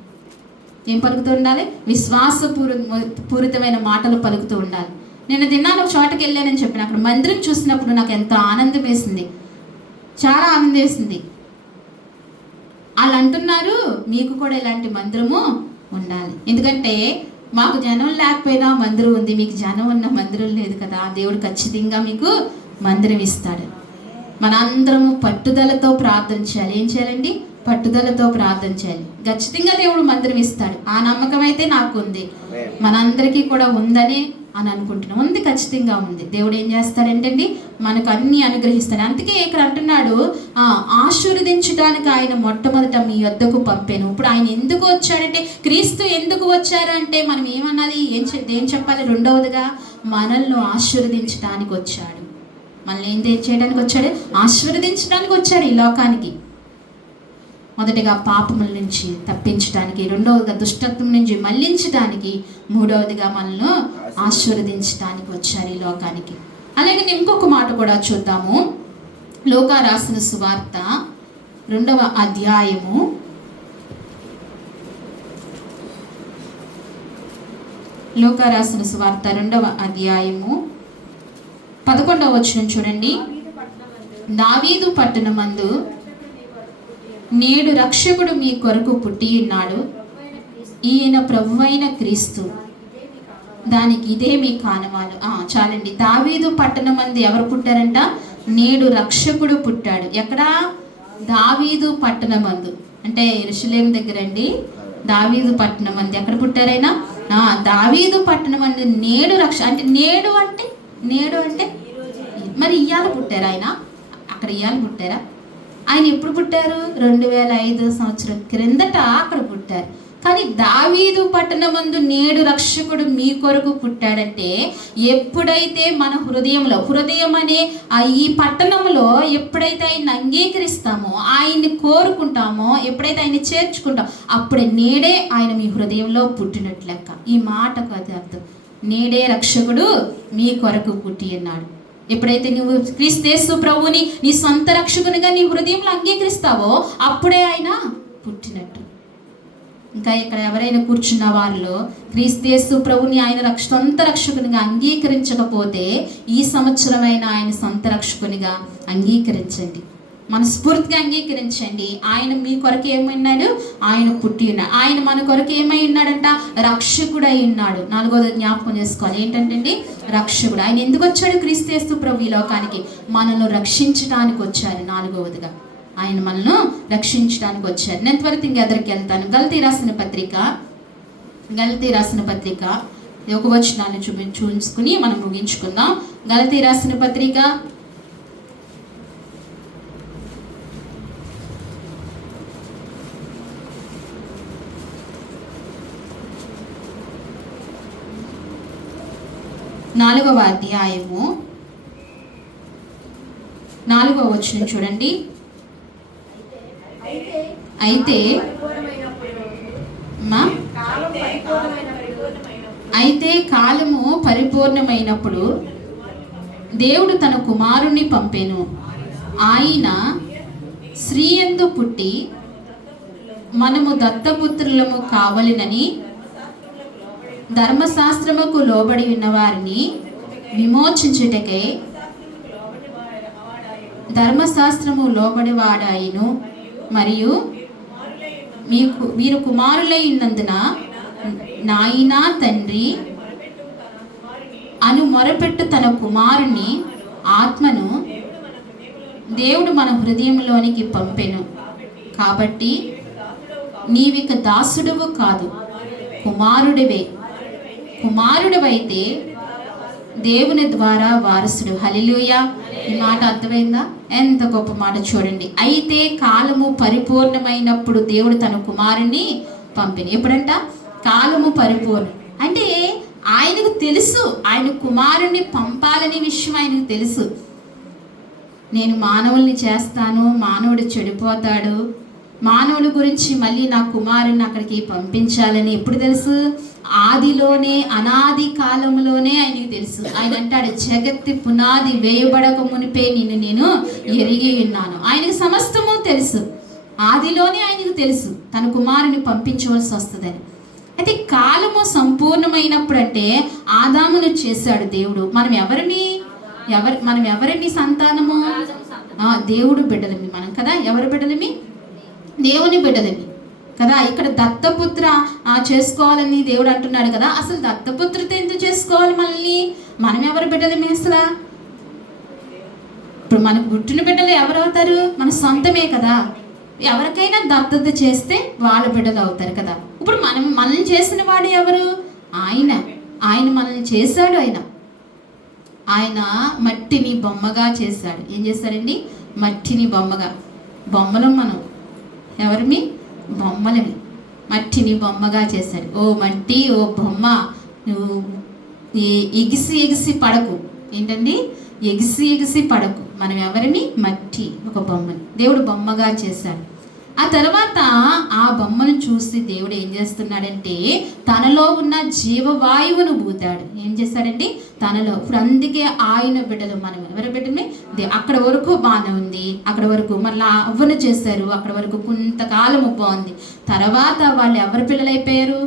ఏం పలుకుతూ ఉండాలి? విశ్వాసపూరితమైన మాటలు పలుకుతూ ఉండాలి. నేను ఒక చోటకి వెళ్ళానని చెప్పిన, అక్కడ మందిరం చూసినప్పుడు నాకు ఎంతో ఆనందం వేసింది, చాలా ఆనందం వేసింది. వాళ్ళు అంటున్నారు మీకు కూడా ఇలాంటి మందిరము ఉండాలి. ఎందుకంటే మాకు జనం లేకపోయినా మందిరం ఉంది, మీకు జనం ఉన్న మందిరం లేదు కదా. దేవుడు ఖచ్చితంగా మీకు మందిరం ఇస్తాడు. మనందరము పట్టుదలతో ప్రార్థన చేయాలి. ఏం చేయాలండి? పట్టుదలతో ప్రార్థన చేయాలి. ఖచ్చితంగా దేవుడు మందిరం ఇస్తాడు. ఆ నమ్మకం అయితే నాకు ఉంది, మనందరికీ కూడా ఉందని అని అనుకుంటున్నాం. ఉంది, ఖచ్చితంగా ఉంది. దేవుడు ఏం చేస్తాడంటే మనకు అన్ని అనుగ్రహిస్తాడు. అందుకే ఇక్కడ అంటున్నాడు, ఆశీర్వదించడానికి ఆయన మొట్టమొదట మీ వద్దకు పంపాను. ఇప్పుడు ఆయన ఎందుకు వచ్చాడంటే, క్రీస్తు ఎందుకు వచ్చారు అంటే మనం ఏమనాలి? ఏం చెప్పాలి? రెండవదిగా మనల్ని ఆశీర్వదించడానికి వచ్చాడు. మనల్ని ఏం చేయడానికి వచ్చాడు? ఆశీర్వదించడానికి వచ్చాడు ఈ లోకానికి. మొదటిగా పాపముల నుంచి తప్పించడానికి, రెండవదిగా దుష్టత్వం నుంచి మళ్లించడానికి, మూడవదిగా మనల్ని ఆశీర్వదించడానికి వచ్చారు ఈ లోకానికి. అలాగే ఇంకొక మాట కూడా చూద్దాము. లూకా రాసిన సువార్త 2వ అధ్యాయము 11వ వచనం చూడండి. దావీదు పట్టణమందు నేడు రక్షకుడు మీ కొరకు పుట్టి ఉన్నాడు, ఈయన ప్రభువైన క్రీస్తు. దానికి ఇదే మీ కానవాలు. చాలండి. దావీదు పట్టణమందు ఎవరు పుట్టారంట? నేడు రక్షకుడు పుట్టాడు. ఎక్కడ? దావీదు పట్టణమందు అంటే యెరూషలేము దగ్గర అండి. దావీదు పట్టణమందు ఎక్కడ పుట్టారైనా? దావీదు పట్టణమందు నేడు అంటే నేడు అంటే మరి ఇయ్యాల పుట్టారు ఆయన. అక్కడ ఇయ్యాల పుట్టారా? ఆయన ఎప్పుడు పుట్టారు? 2005 సంవత్సరం క్రిందట అక్కడ పుట్టారు. కానీ దావీదు పట్టణమందు నేడు రక్షకుడు మీ కొరకు పుట్టాడంటే, ఎప్పుడైతే మన హృదయం అనే ఈ పట్టణంలో ఎప్పుడైతే ఆయన్ని అంగీకరిస్తామో, ఆయన్ని కోరుకుంటామో, ఎప్పుడైతే ఆయన్ని చేర్చుకుంటామో, అప్పుడే నేడే ఆయన మీ హృదయంలో పుట్టినట్లు లెక్క. ఈ మాటకు అది అర్థం. నేడే రక్షకుడు మీ కొరకు పుట్టి అన్నాడు. ఎప్పుడైతే నువ్వు క్రీస్తు ప్రభువుని నీ సొంత రక్షకునిగా నీ హృదయంలో అంగీకరిస్తావో, అప్పుడే ఆయన పుట్టినట్టు. ఇంకా ఇక్కడ ఎవరైనా కూర్చున్న వారిలో క్రీస్తు ప్రభుని ఆయన సొంత రక్షకునిగా అంగీకరించకపోతే, ఈ సంవత్సరమైన ఆయన సొంత రక్షకునిగా అంగీకరించండి. మనస్ఫూర్తిగా అంగీకరించండి. ఆయన మీ కొరకు ఏమైనాడు? ఆయన పుట్టి ఉన్నాడు. ఆయన మన కొరకు ఏమై ఉన్నాడంట? రక్షకుడై ఉన్నాడు. 4వది జ్ఞాపకం చేసుకోవాలి. ఏంటంటే రక్షకుడు. ఆయన ఎందుకు వచ్చాడు? క్రీస్తు ప్రభు ఈ లోకానికి మనల్ని రక్షించడానికి వచ్చారు. 4వదిగా ఆయన మనల్ని రక్షించడానికి వచ్చారు. నేను త్వరగా ఎదురుకి వెళ్తాను. గలతీ రాసిన పత్రిక 1వ వచనాన్ని చూసుకుని మనం ముగించుకుందాం. గలతీ రాసిన పత్రిక 4వ అధ్యాయము 4వ వచనం చూడండి. అయితే కాలము పరిపూర్ణమైనప్పుడు దేవుడు తన కుమారుణ్ణి పంపెను. ఆయన స్త్రీ యందు పుట్టి మనము దత్తపుత్రులము కావలెనని ధర్మశాస్త్రముకు లోబడి ఉన్న వారిని విమోచించుటకై ధర్మశాస్త్రము లోబడి వాడాయిను. మరియు వీరు కుమారులై ఉన్నందున నాయనా తండ్రి అను మొరపెట్టు తన కుమారుని ఆత్మను దేవుడు మన హృదయంలోనికి పంపెను. కాబట్టి నీవిక దాసుడువు కాదు, కుమారుడివే. కుమారుడివైతే దేవుని ద్వారా వారసుడు. హల్లెలూయా. ఈ మాట అర్థమైందా? ఎంత గొప్ప మాట చూడండి. అయితే కాలము పరిపూర్ణమైనప్పుడు దేవుడు తన కుమారుని పంపిన. ఎప్పుడంట? కాలము పరిపూర్ణం అంటే ఆయనకు తెలుసు, ఆయన కుమారుణ్ణి పంపాలనే విషయం ఆయనకు తెలుసు. నేను మానవుల్ని చేస్తాను, మానవుడు చెడిపోతాడు, మానవుల గురించి మళ్ళీ నా కుమారుని అక్కడికి పంపించాలని ఎప్పుడు తెలుసు? ఆదిలోనే, అనాది కాలంలోనే ఆయనకు తెలుసు. ఆయన అంటాడు, జగత్తి పునాది వేయబడక మునిపే నిన్ను నేను ఎరిగి ఉన్నాను. ఆయనకు సమస్తము తెలుసు. ఆదిలోనే ఆయనకు తెలుసు తన కుమారుని పంపించవలసి వస్తుందని. అయితే కాలము సంపూర్ణమైనప్పుడు అంటే ఆదామును చేశాడు దేవుడు. మనం ఎవరిని సంతానము? దేవుడు బిడ్డలమి మనం కదా. ఎవరు బిడ్డలమి? దేవుని బిడ్డలమి కదా. ఇక్కడ దత్తపుత్ర చేసుకోవాలని దేవుడు అంటున్నాడు కదా. అసలు దత్తపుత్రత ఎందుకు చేసుకోవాలి? మనం ఎవరు బిడ్డలమి అసలు? ఇప్పుడు మనకు పుట్టిన బిడ్డలు ఎవరవుతారు? మన సొంతమే కదా. ఎవరికైనా దత్తత చేస్తే వాళ్ళ బిడ్డలు అవుతారు కదా. ఇప్పుడు మనల్ని చేసిన వాడు ఎవరు? ఆయన మనల్ని చేశాడు. ఆయన మట్టిని బొమ్మగా చేశాడు. ఏం చేశాడండి? మట్టిని బొమ్మగా. బొమ్మలం మనం ఎవరిమి? బొమ్మలమి. మట్టిని బొమ్మగా చేశాడు. ఓ మట్టి, ఓ బొమ్మ, నువ్వు ఎగిసి పడకు. ఏంటండి? ఎగిసి పడకు. మనం ఎవరిని? మట్టి, ఒక బొమ్మని దేవుడు బొమ్మగా చేశాడు. ఆ తర్వాత ఆ బొమ్మను చూసి దేవుడు ఏం చేస్తున్నాడంటే తనలో ఉన్న జీవవాయువును ఊతాడు. ఏం చేశాడండి? తనలో. ఇప్పుడు అందుకే ఆయన బిడ్డలు మనం ఎవరి బిడ్డమే? అక్కడ వరకు బాగానే ఉంది, అక్కడ వరకు మళ్ళీ అవ్వను చేశారు, అక్కడ వరకు కొంతకాలం బాగుంది. తర్వాత వాళ్ళు ఎవరి పిల్లలైపోయారు?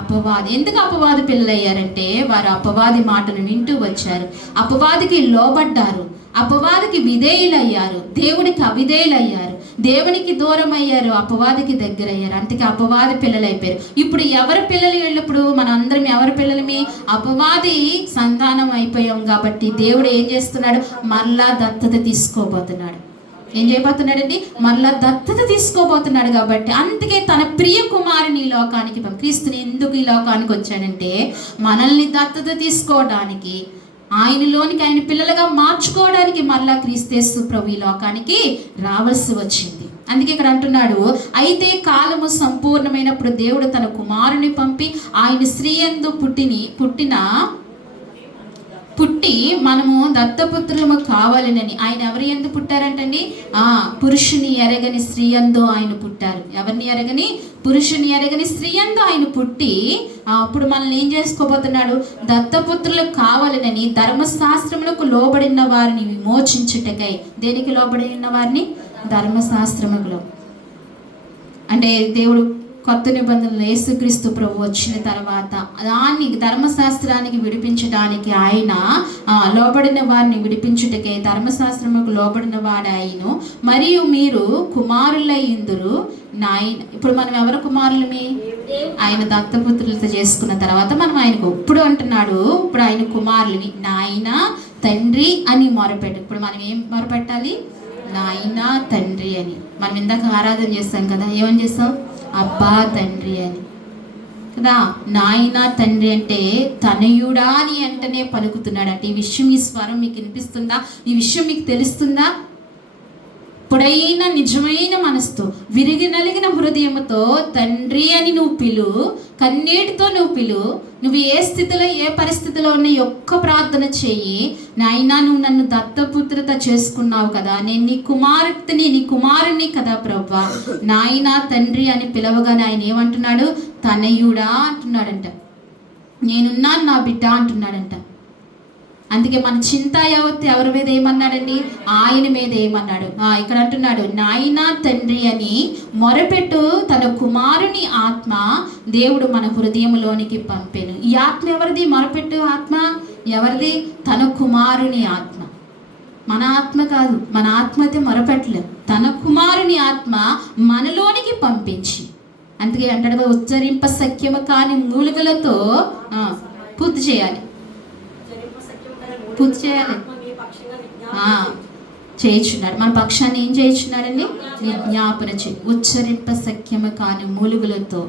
అపవాది. ఎందుకు అపవాది పిల్లలయ్యారంటే వారు అపవాది మాటను వింటూ వచ్చారు, అపవాదికి లోబడ్డారు, అపవాదికి విధేయులయ్యారు, దేవుడికి అవిధేయులయ్యారు, దేవునికి దూరం అయ్యారు, అపవాదికి దగ్గర అయ్యారు. అందుకే అపవాది పిల్లలు అయిపోయారు. ఇప్పుడు ఎవరి పిల్లలు వెళ్ళినప్పుడు మన అందరం ఎవరి పిల్లలమి? అపవాది సంతానం అయిపోయాం కాబట్టి దేవుడు ఏం చేస్తున్నాడు? మళ్ళా దత్తత తీసుకోబోతున్నాడు. ఏం చేయబోతున్నాడండి? మళ్ళా దత్తత తీసుకోబోతున్నాడు. కాబట్టి అందుకే తన ప్రియ కుమారుని ఈ లోకానికి క్రీస్తుని ఎందుకు ఈ లోకానికి వచ్చాడంటే మనల్ని దత్తత తీసుకోవడానికి, ఆయనలోనికి ఆయన పిల్లలుగా మార్చుకోవడానికి మళ్ళా క్రీస్తు ప్రభు ఈ లోకానికి రావాల్సి వచ్చింది. అందుకే ఇక్కడ అంటున్నాడు, అయితే కాలము సంపూర్ణమైనప్పుడు దేవుడు తన కుమారుని పంపి ఆయన స్త్రీ యందు పుట్టి మనము దత్తపుత్రులము కావాలనని. ఆయన ఎవరి యందు పుట్టారంటండి? పురుషుని ఎరగని స్త్రీ యందు ఆయన పుట్టారు. ఎవరిని ఎరగని? పురుషుని ఎరగని స్త్రీ యందు ఆయన పుట్టి అప్పుడు మనల్ని ఏం చేసుకోబోతున్నాడు? దత్తపుత్రులు కావాలనని ధర్మశాస్త్రములకు లోబడిన వారిని విమోచించుటకై. దేనికి లోబడి ఉన్న వారిని? ధర్మశాస్త్రములో. అంటే దేవుడు కొత్త నిబంధనలు యేసుక్రీస్తు ప్రభు వచ్చిన తర్వాత దాన్ని ధర్మశాస్త్రానికి విడిపించడానికి ఆయన లోబడిన వారిని విడిపించుటకే ధర్మశాస్త్రముకు లోబడిన వాడు ఆయన. మరియు మీరు కుమారులయ్యుందురు నాయన. ఇప్పుడు మనం ఎవరు కుమారులమి? ఆయన దత్తపుత్రులతో చేసుకున్న తర్వాత మనం ఆయనకు ఇప్పుడు అంటున్నాడు, ఇప్పుడు ఆయన కుమారులమి. నాయన, తండ్రి అని మొరపెట్టు. ఇప్పుడు మనం ఏం మొరపెట్టాలి? నాయన, తండ్రి అని. మనం ఇందాక ఆరాధన చేస్తాం కదా. ఏమని చేస్తాం? అబ్బా తండ్రి అని కదా. నాయన, తండ్రి అంటే తనయుడా అని అంటనే పలుకుతున్నాడు. అంటే ఈ విషయం, ఈ స్వరం మీకు వినిపిస్తుందా? ఈ విషయం మీకు తెలుస్తుందా? ఇప్పుడైనా నిజమైన మనసుతో, విరిగి నలిగిన హృదయంతో తండ్రి అని నువ్వు పిలు, కన్నీటితో నువ్వు పిలు. నువ్వు ఏ స్థితిలో, ఏ పరిస్థితిలో ఉన్న ఒక్క ప్రార్థన చెయ్యి. నాయనా, నువ్వు నన్ను దత్తపుత్రత చేసుకున్నావు కదా, నేను నీ కుమార్తెని, నీ కుమారుని కదా ప్రభా. నాయనా, తండ్రి అని పిలవగానే ఆయన ఏమంటున్నాడు? తనయుడా అంటున్నాడంట. నేనున్నాను నా బిడ్డ అంటున్నాడంట. అందుకే మన చింత యావత్తు ఎవరి మీద ఏమన్నాడండి? ఆయన మీద ఏమన్నాడు? ఇక్కడ అంటున్నాడు, నాయన, తండ్రి అని మొరపెట్టు. తన కుమారుని ఆత్మ దేవుడు మన హృదయంలోనికి పంపెను. ఈ ఆత్మ ఎవరిది? మొరపెట్టు ఆత్మ ఎవరిది? తన కుమారుని ఆత్మ. మన ఆత్మ కాదు. మన ఆత్మ అయితే మొరపెట్టలేదు. తన కుమారుని ఆత్మ మనలోనికి పంపించి. అందుకే అంటాడు, ఉచ్చరింప సఖ్యము కాని మూలికలతో పూర్తి చేయాలి. చేయించున్నాడు. మన పక్షాన్ని ఏం చేయించున్నాడండి? విజ్ఞాపన ఉచ్చరింప సఖ్యము కాని మూలుగులతో.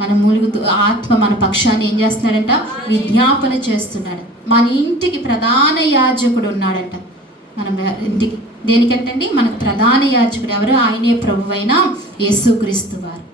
మన మూలుగుతూ ఆత్మ మన పక్షాన్ని ఏం చేస్తున్నాడంట? విజ్ఞాపన చేస్తున్నాడు. మన ఇంటికి ప్రధాన యాజకుడు ఉన్నాడంట. మన ఇంటికి దేనికంటండి? మనకు ప్రధాన యాజకుడు ఎవరు? ఆయనే ప్రభువైన యేసుక్రీస్తు వారు.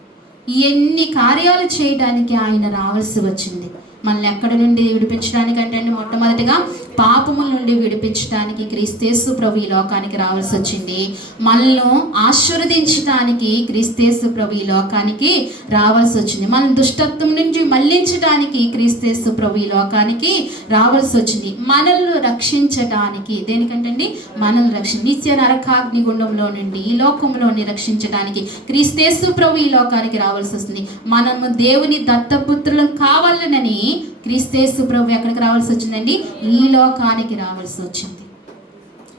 ఎన్ని కార్యాలు చేయడానికి ఆయన రావాల్సి వచ్చింది. మనల్ని ఎక్కడి నుండి విడిపించడానికి అంటే మొట్టమొదటిగా పాపముల నుండి విడిపించడానికి క్రీస్తేసు ప్రభు ఈ లోకానికి రావాల్సి వచ్చింది. మనల్ని ఆశీర్వదించడానికి క్రీస్తేసు ప్రభు ఈ లోకానికి రావాల్సి వచ్చింది. మన దుష్టత్వం నుంచి మళ్లించడానికి క్రీస్తేసు ప్రభు ఈ లోకానికి రావాల్సి వచ్చింది. మనల్ని రక్షించడానికి, దేనికంటే మనల్ని నిత్య నరకాగ్ని గుండంలో నుండి ఈ లోకంలోని రక్షించడానికి క్రీస్తేసు ప్రభు ఈ లోకానికి రావాల్సి వస్తుంది. మనము దేవుని దత్తపుత్రులం కావాలనని క్రీస్తేసు ప్రభు ఎక్కడికి రావాల్సి వచ్చిందండి? ఈ లోకానికి రావాల్సి వచ్చింది.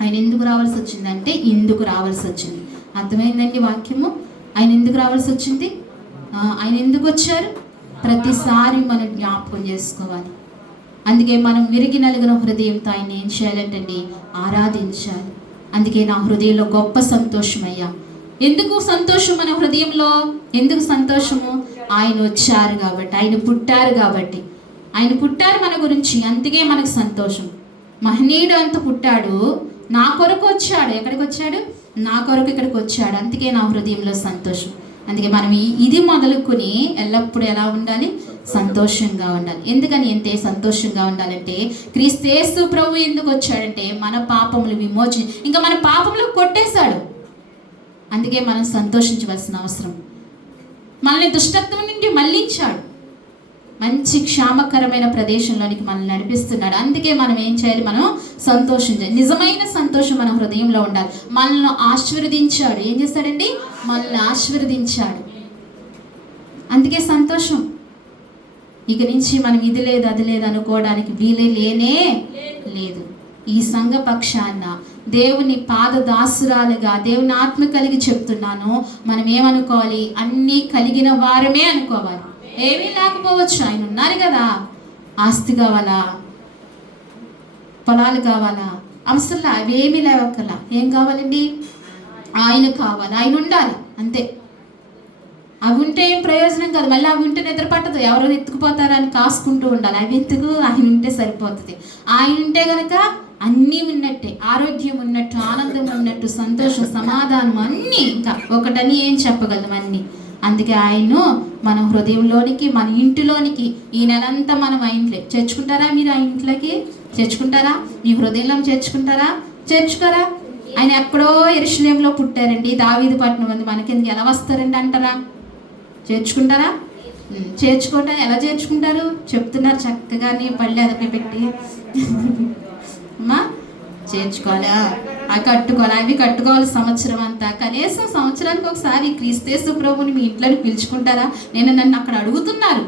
ఆయన ఎందుకు రావాల్సి వచ్చిందంటే ఇందుకు రావాల్సి వచ్చింది. అర్థమైందండి వాక్యము? ఆయన ఎందుకు రావాల్సి వచ్చింది? ఆయన ఎందుకు వచ్చారు? ప్రతిసారి మనం జ్ఞాపకం చేసుకోవాలి. అందుకే మనం విరిగి నలిగిన హృదయంతో ఆయన ఏం చేయాలంటండి? ఆరాధించాలి. అందుకే నా హృదయంలో గొప్ప సంతోషమయ్యా. ఎందుకు సంతోషం మన హృదయంలో? ఎందుకు సంతోషము? ఆయన వచ్చారు కాబట్టి, ఆయన పుట్టారు కాబట్టి. ఆయన పుట్టారు మన గురించి, అందుకే మనకు సంతోషం. మహనీయుడు అంత పుట్టాడు, నా కొరకు వచ్చాడు. ఎక్కడికి వచ్చాడు? నా కొరకు ఇక్కడికి వచ్చాడు. అందుకే నా హృదయంలో సంతోషం. అందుకే మనం ఇది మొదలుకొని ఎల్లప్పుడూ ఎలా ఉండాలి? సంతోషంగా ఉండాలి. ఎందుకని ఎంతే సంతోషంగా ఉండాలంటే క్రీస్తు ప్రభు ఎందుకు వచ్చాడంటే మన పాపములు విమోచన, ఇంకా మన పాపములు కొట్టేశాడు. అందుకే మనం సంతోషించవలసిన అవసరం. మనల్ని దుష్టత్వం నుండి మళ్లించాడు, మంచి క్షేమకరమైన ప్రదేశంలోనికి మనల్ని నడిపిస్తున్నాడు. అందుకే మనం ఏం చేయాలి? మనం సంతోషించాలి. నిజమైన సంతోషం మన హృదయంలో ఉండాలి. మనల్ని ఆశీర్వదించాడు. ఏం చేశాడండి? మనల్ని ఆశీర్వదించాడు. అందుకే సంతోషం. ఇక నుంచి మనం ఇది లేదు అది లేదు అనుకోవడానికి వీలే లేనే లేదు. ఈ సంఘ పక్షాన దేవుని పాదదాసురాలుగా దేవుని ఆత్మ కలిగి చెప్తున్నాను. మనం ఏమనుకోవాలి? అన్నీ కలిగిన వారమే అనుకోవాలి. ఏమీ లేకపోవచ్చు, ఆయన ఉన్నారు కదా. ఆస్తి కావాలా, పొలాలు కావాలా, అవసరంలా, అవేమీ లేవక్కర్లా. ఏం కావాలండి? ఆయన కావాలి, ఆయన ఉండాలి, అంతే. అవి ఉంటే ఏం ప్రయోజనం కాదు. మళ్ళీ అవి ఉంటే నిద్ర పట్టదు, ఎవరో ఎత్తుకుపోతారా అని కాసుకుంటూ ఉండాలి. అవి ఎత్తుకు ఆయన ఉంటే సరిపోతుంది. ఆయన ఉంటే కనుక అన్నీ ఉన్నట్టే, ఆరోగ్యం ఉన్నట్టు, ఆనందం ఉన్నట్టు, సంతోషం, సమాధానం అన్నీ, ఇంకా ఒకటని ఏం చెప్పగలం అన్నీ. అందుకే ఆయన్ను మన హృదయంలోనికి, మన ఇంటిలోనికి ఈ నెలంతా మనం ఆ ఇంట్లో చేర్చుకుంటారా? మీరు ఆ ఇంట్లోకి చేర్చుకుంటారా? మీ హృదయంలో చేర్చుకుంటారా? చేర్చుకోరా? ఆయన ఎక్కడో యెరూషలేములో పుట్టారండి, దావీదు పట్టణం ఉంది, మనకి ఎలా వస్తారండి అంటారా? చేర్చుకుంటారా? చేర్చుకోవటం ఎలా చేర్చుకుంటారు? చెప్తున్నారు చక్కగా, నీ పళ్ళు ఎదక పెట్టి అమ్మా చేర్చుకోవాలా, అవి కట్టుకోవాలి, అవి కట్టుకోవాలి సంవత్సరం అంతా. కనీసం సంవత్సరానికి ఒకసారి క్రీస్తు ప్రభుని మీ ఇంట్లోకి పిలుచుకుంటారా? నన్ను అక్కడ అడుగుతున్నారు,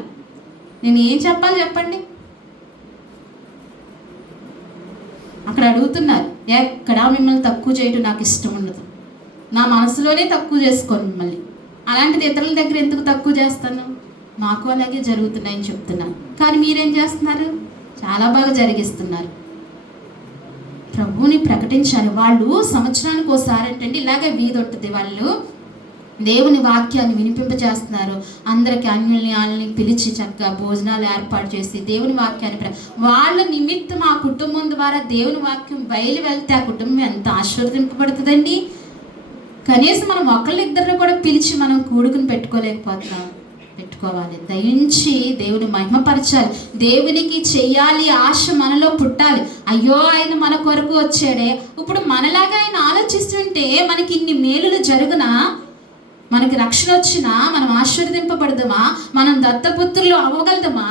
నేను ఏం చెప్పాలి చెప్పండి? అక్కడ అడుగుతున్నారు. ఎక్కడా మిమ్మల్ని తక్కువ చేయడం నాకు ఇష్టం ఉండదు. నా మనసులోనే తక్కువ చేసుకోను మిమ్మల్ని. అలాంటిది ఇతరుల దగ్గర ఎందుకు తక్కువ చేస్తాను? మాకు అలాగే జరుగుతున్నాయని చెప్తున్నాను. కానీ మీరేం చేస్తున్నారు? చాలా బాగా జరిగిస్తున్నారు. ప్రభువుని ప్రకటించాలి. వాళ్ళు సంవత్సరానికి ఒకసారి ఏంటంటే ఇలాగే వీధి ఉంటుంది, వాళ్ళు దేవుని వాక్యాన్ని వినిపింపజేస్తున్నారు. అందరికీ అన్యుల్ని పిలిచి చక్కగా భోజనాలు ఏర్పాటు చేసి దేవుని వాక్యాన్ని వాళ్ళ నిమిత్తం ఆ కుటుంబం ద్వారా దేవుని వాక్యం బయలు వెళ్తే ఆ కుటుంబం ఎంత ఆశీర్వదింపబడుతుందండి. కనీసం మనం ఒకళ్ళిద్దరిని కూడా పిలిచి మనం కూడుకుని పెట్టుకోవాలి. దయించి దేవుని మహిమపరచాలి. దేవునికి చెయ్యాలి ఆశ మనలో పుట్టాలి. అయ్యో ఆయన మన కొరకు వచ్చాడే, ఇప్పుడు మనలాగా ఆయన ఆలోచిస్తుంటే మనకి ఇన్ని మేలులు జరుగునా, మనకి రక్షణ వచ్చినా, మనం ఆశీర్వదింపబడదామా, మనం దత్తపుత్రులు అవ్వగలదమా?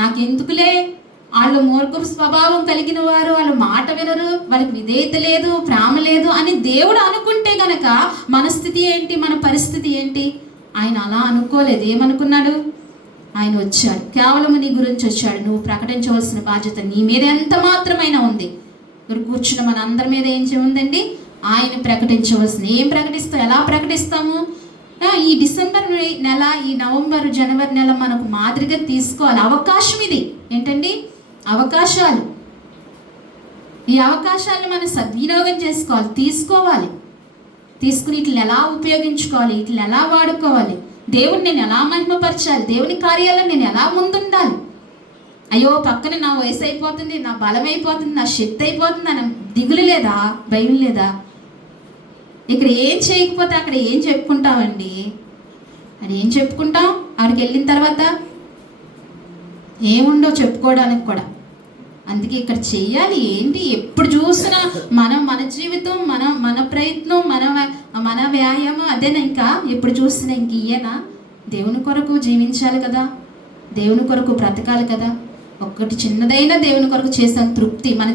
నాకెందుకులే, వాళ్ళు మూర్ఖపు స్వభావం కలిగిన వారు, వాళ్ళు మాట వినరు, వాళ్ళకి విధేయత లేదు, ప్రేమ లేదు అని దేవుడు అనుకుంటే గనక మన స్థితి ఏంటి, మన పరిస్థితి ఏంటి? ఆయన అలా అనుకోలేదు. ఏమనుకున్నాడు? ఆయన వచ్చాడు, కేవలం నీ గురించి వచ్చాడు. నువ్వు ప్రకటించవలసిన బాధ్యత నీ మీద ఎంత మాత్రమైనా ఉంది. ఇక్కడ కూర్చున్న మన అందరి మీద ఏం ఉందండి? ఆయన ప్రకటించవలసిన. ఏం ప్రకటిస్తాం? ఎలా ప్రకటిస్తాము? ఈ డిసెంబర్ నెల, ఈ నవంబర్ జనవరి నెల మనకు మాదిరిగా తీసుకోవాలి. అవకాశం ఇది. ఏంటండి? అవకాశాలు. ఈ అవకాశాలను మనం సద్వినియోగం తీసుకోవాలి. తీసుకుని వీటిని ఎలా ఉపయోగించుకోవాలి, వీటిని ఎలా వాడుకోవాలి, దేవుని నేను ఎలా మహిమపరచాలి, దేవుని కార్యాలయం నేను ఎలా ముందుండాలి. అయ్యో పక్కన నా వయసు అయిపోతుంది, నా బలం అయిపోతుంది, నా శక్తి అయిపోతుంది అని దిగులు లేదా, భయం లేదా? ఇక్కడ ఏం చేయకపోతే అక్కడ ఏం చెప్పుకుంటామండి? అది ఏం చెప్పుకుంటాం? అక్కడికి వెళ్ళిన తర్వాత ఏముండో చెప్పుకోవడానికి కూడా. అందుకే ఇక్కడ చెయ్యాలి ఏంటి? ఎప్పుడు చూసినా మన జీవితం, మన ప్రయత్నం, మన వ్యాయామం అదేనా? ఇంకా ఎప్పుడు చూసినా ఇంక ఇయ్యేనా? దేవుని కొరకు జీవించాలి కదా, దేవుని కొరకు బ్రతకాలి కదా. ఒక్కటి చిన్నదైనా దేవుని కొరకు చేసిన తృప్తి మన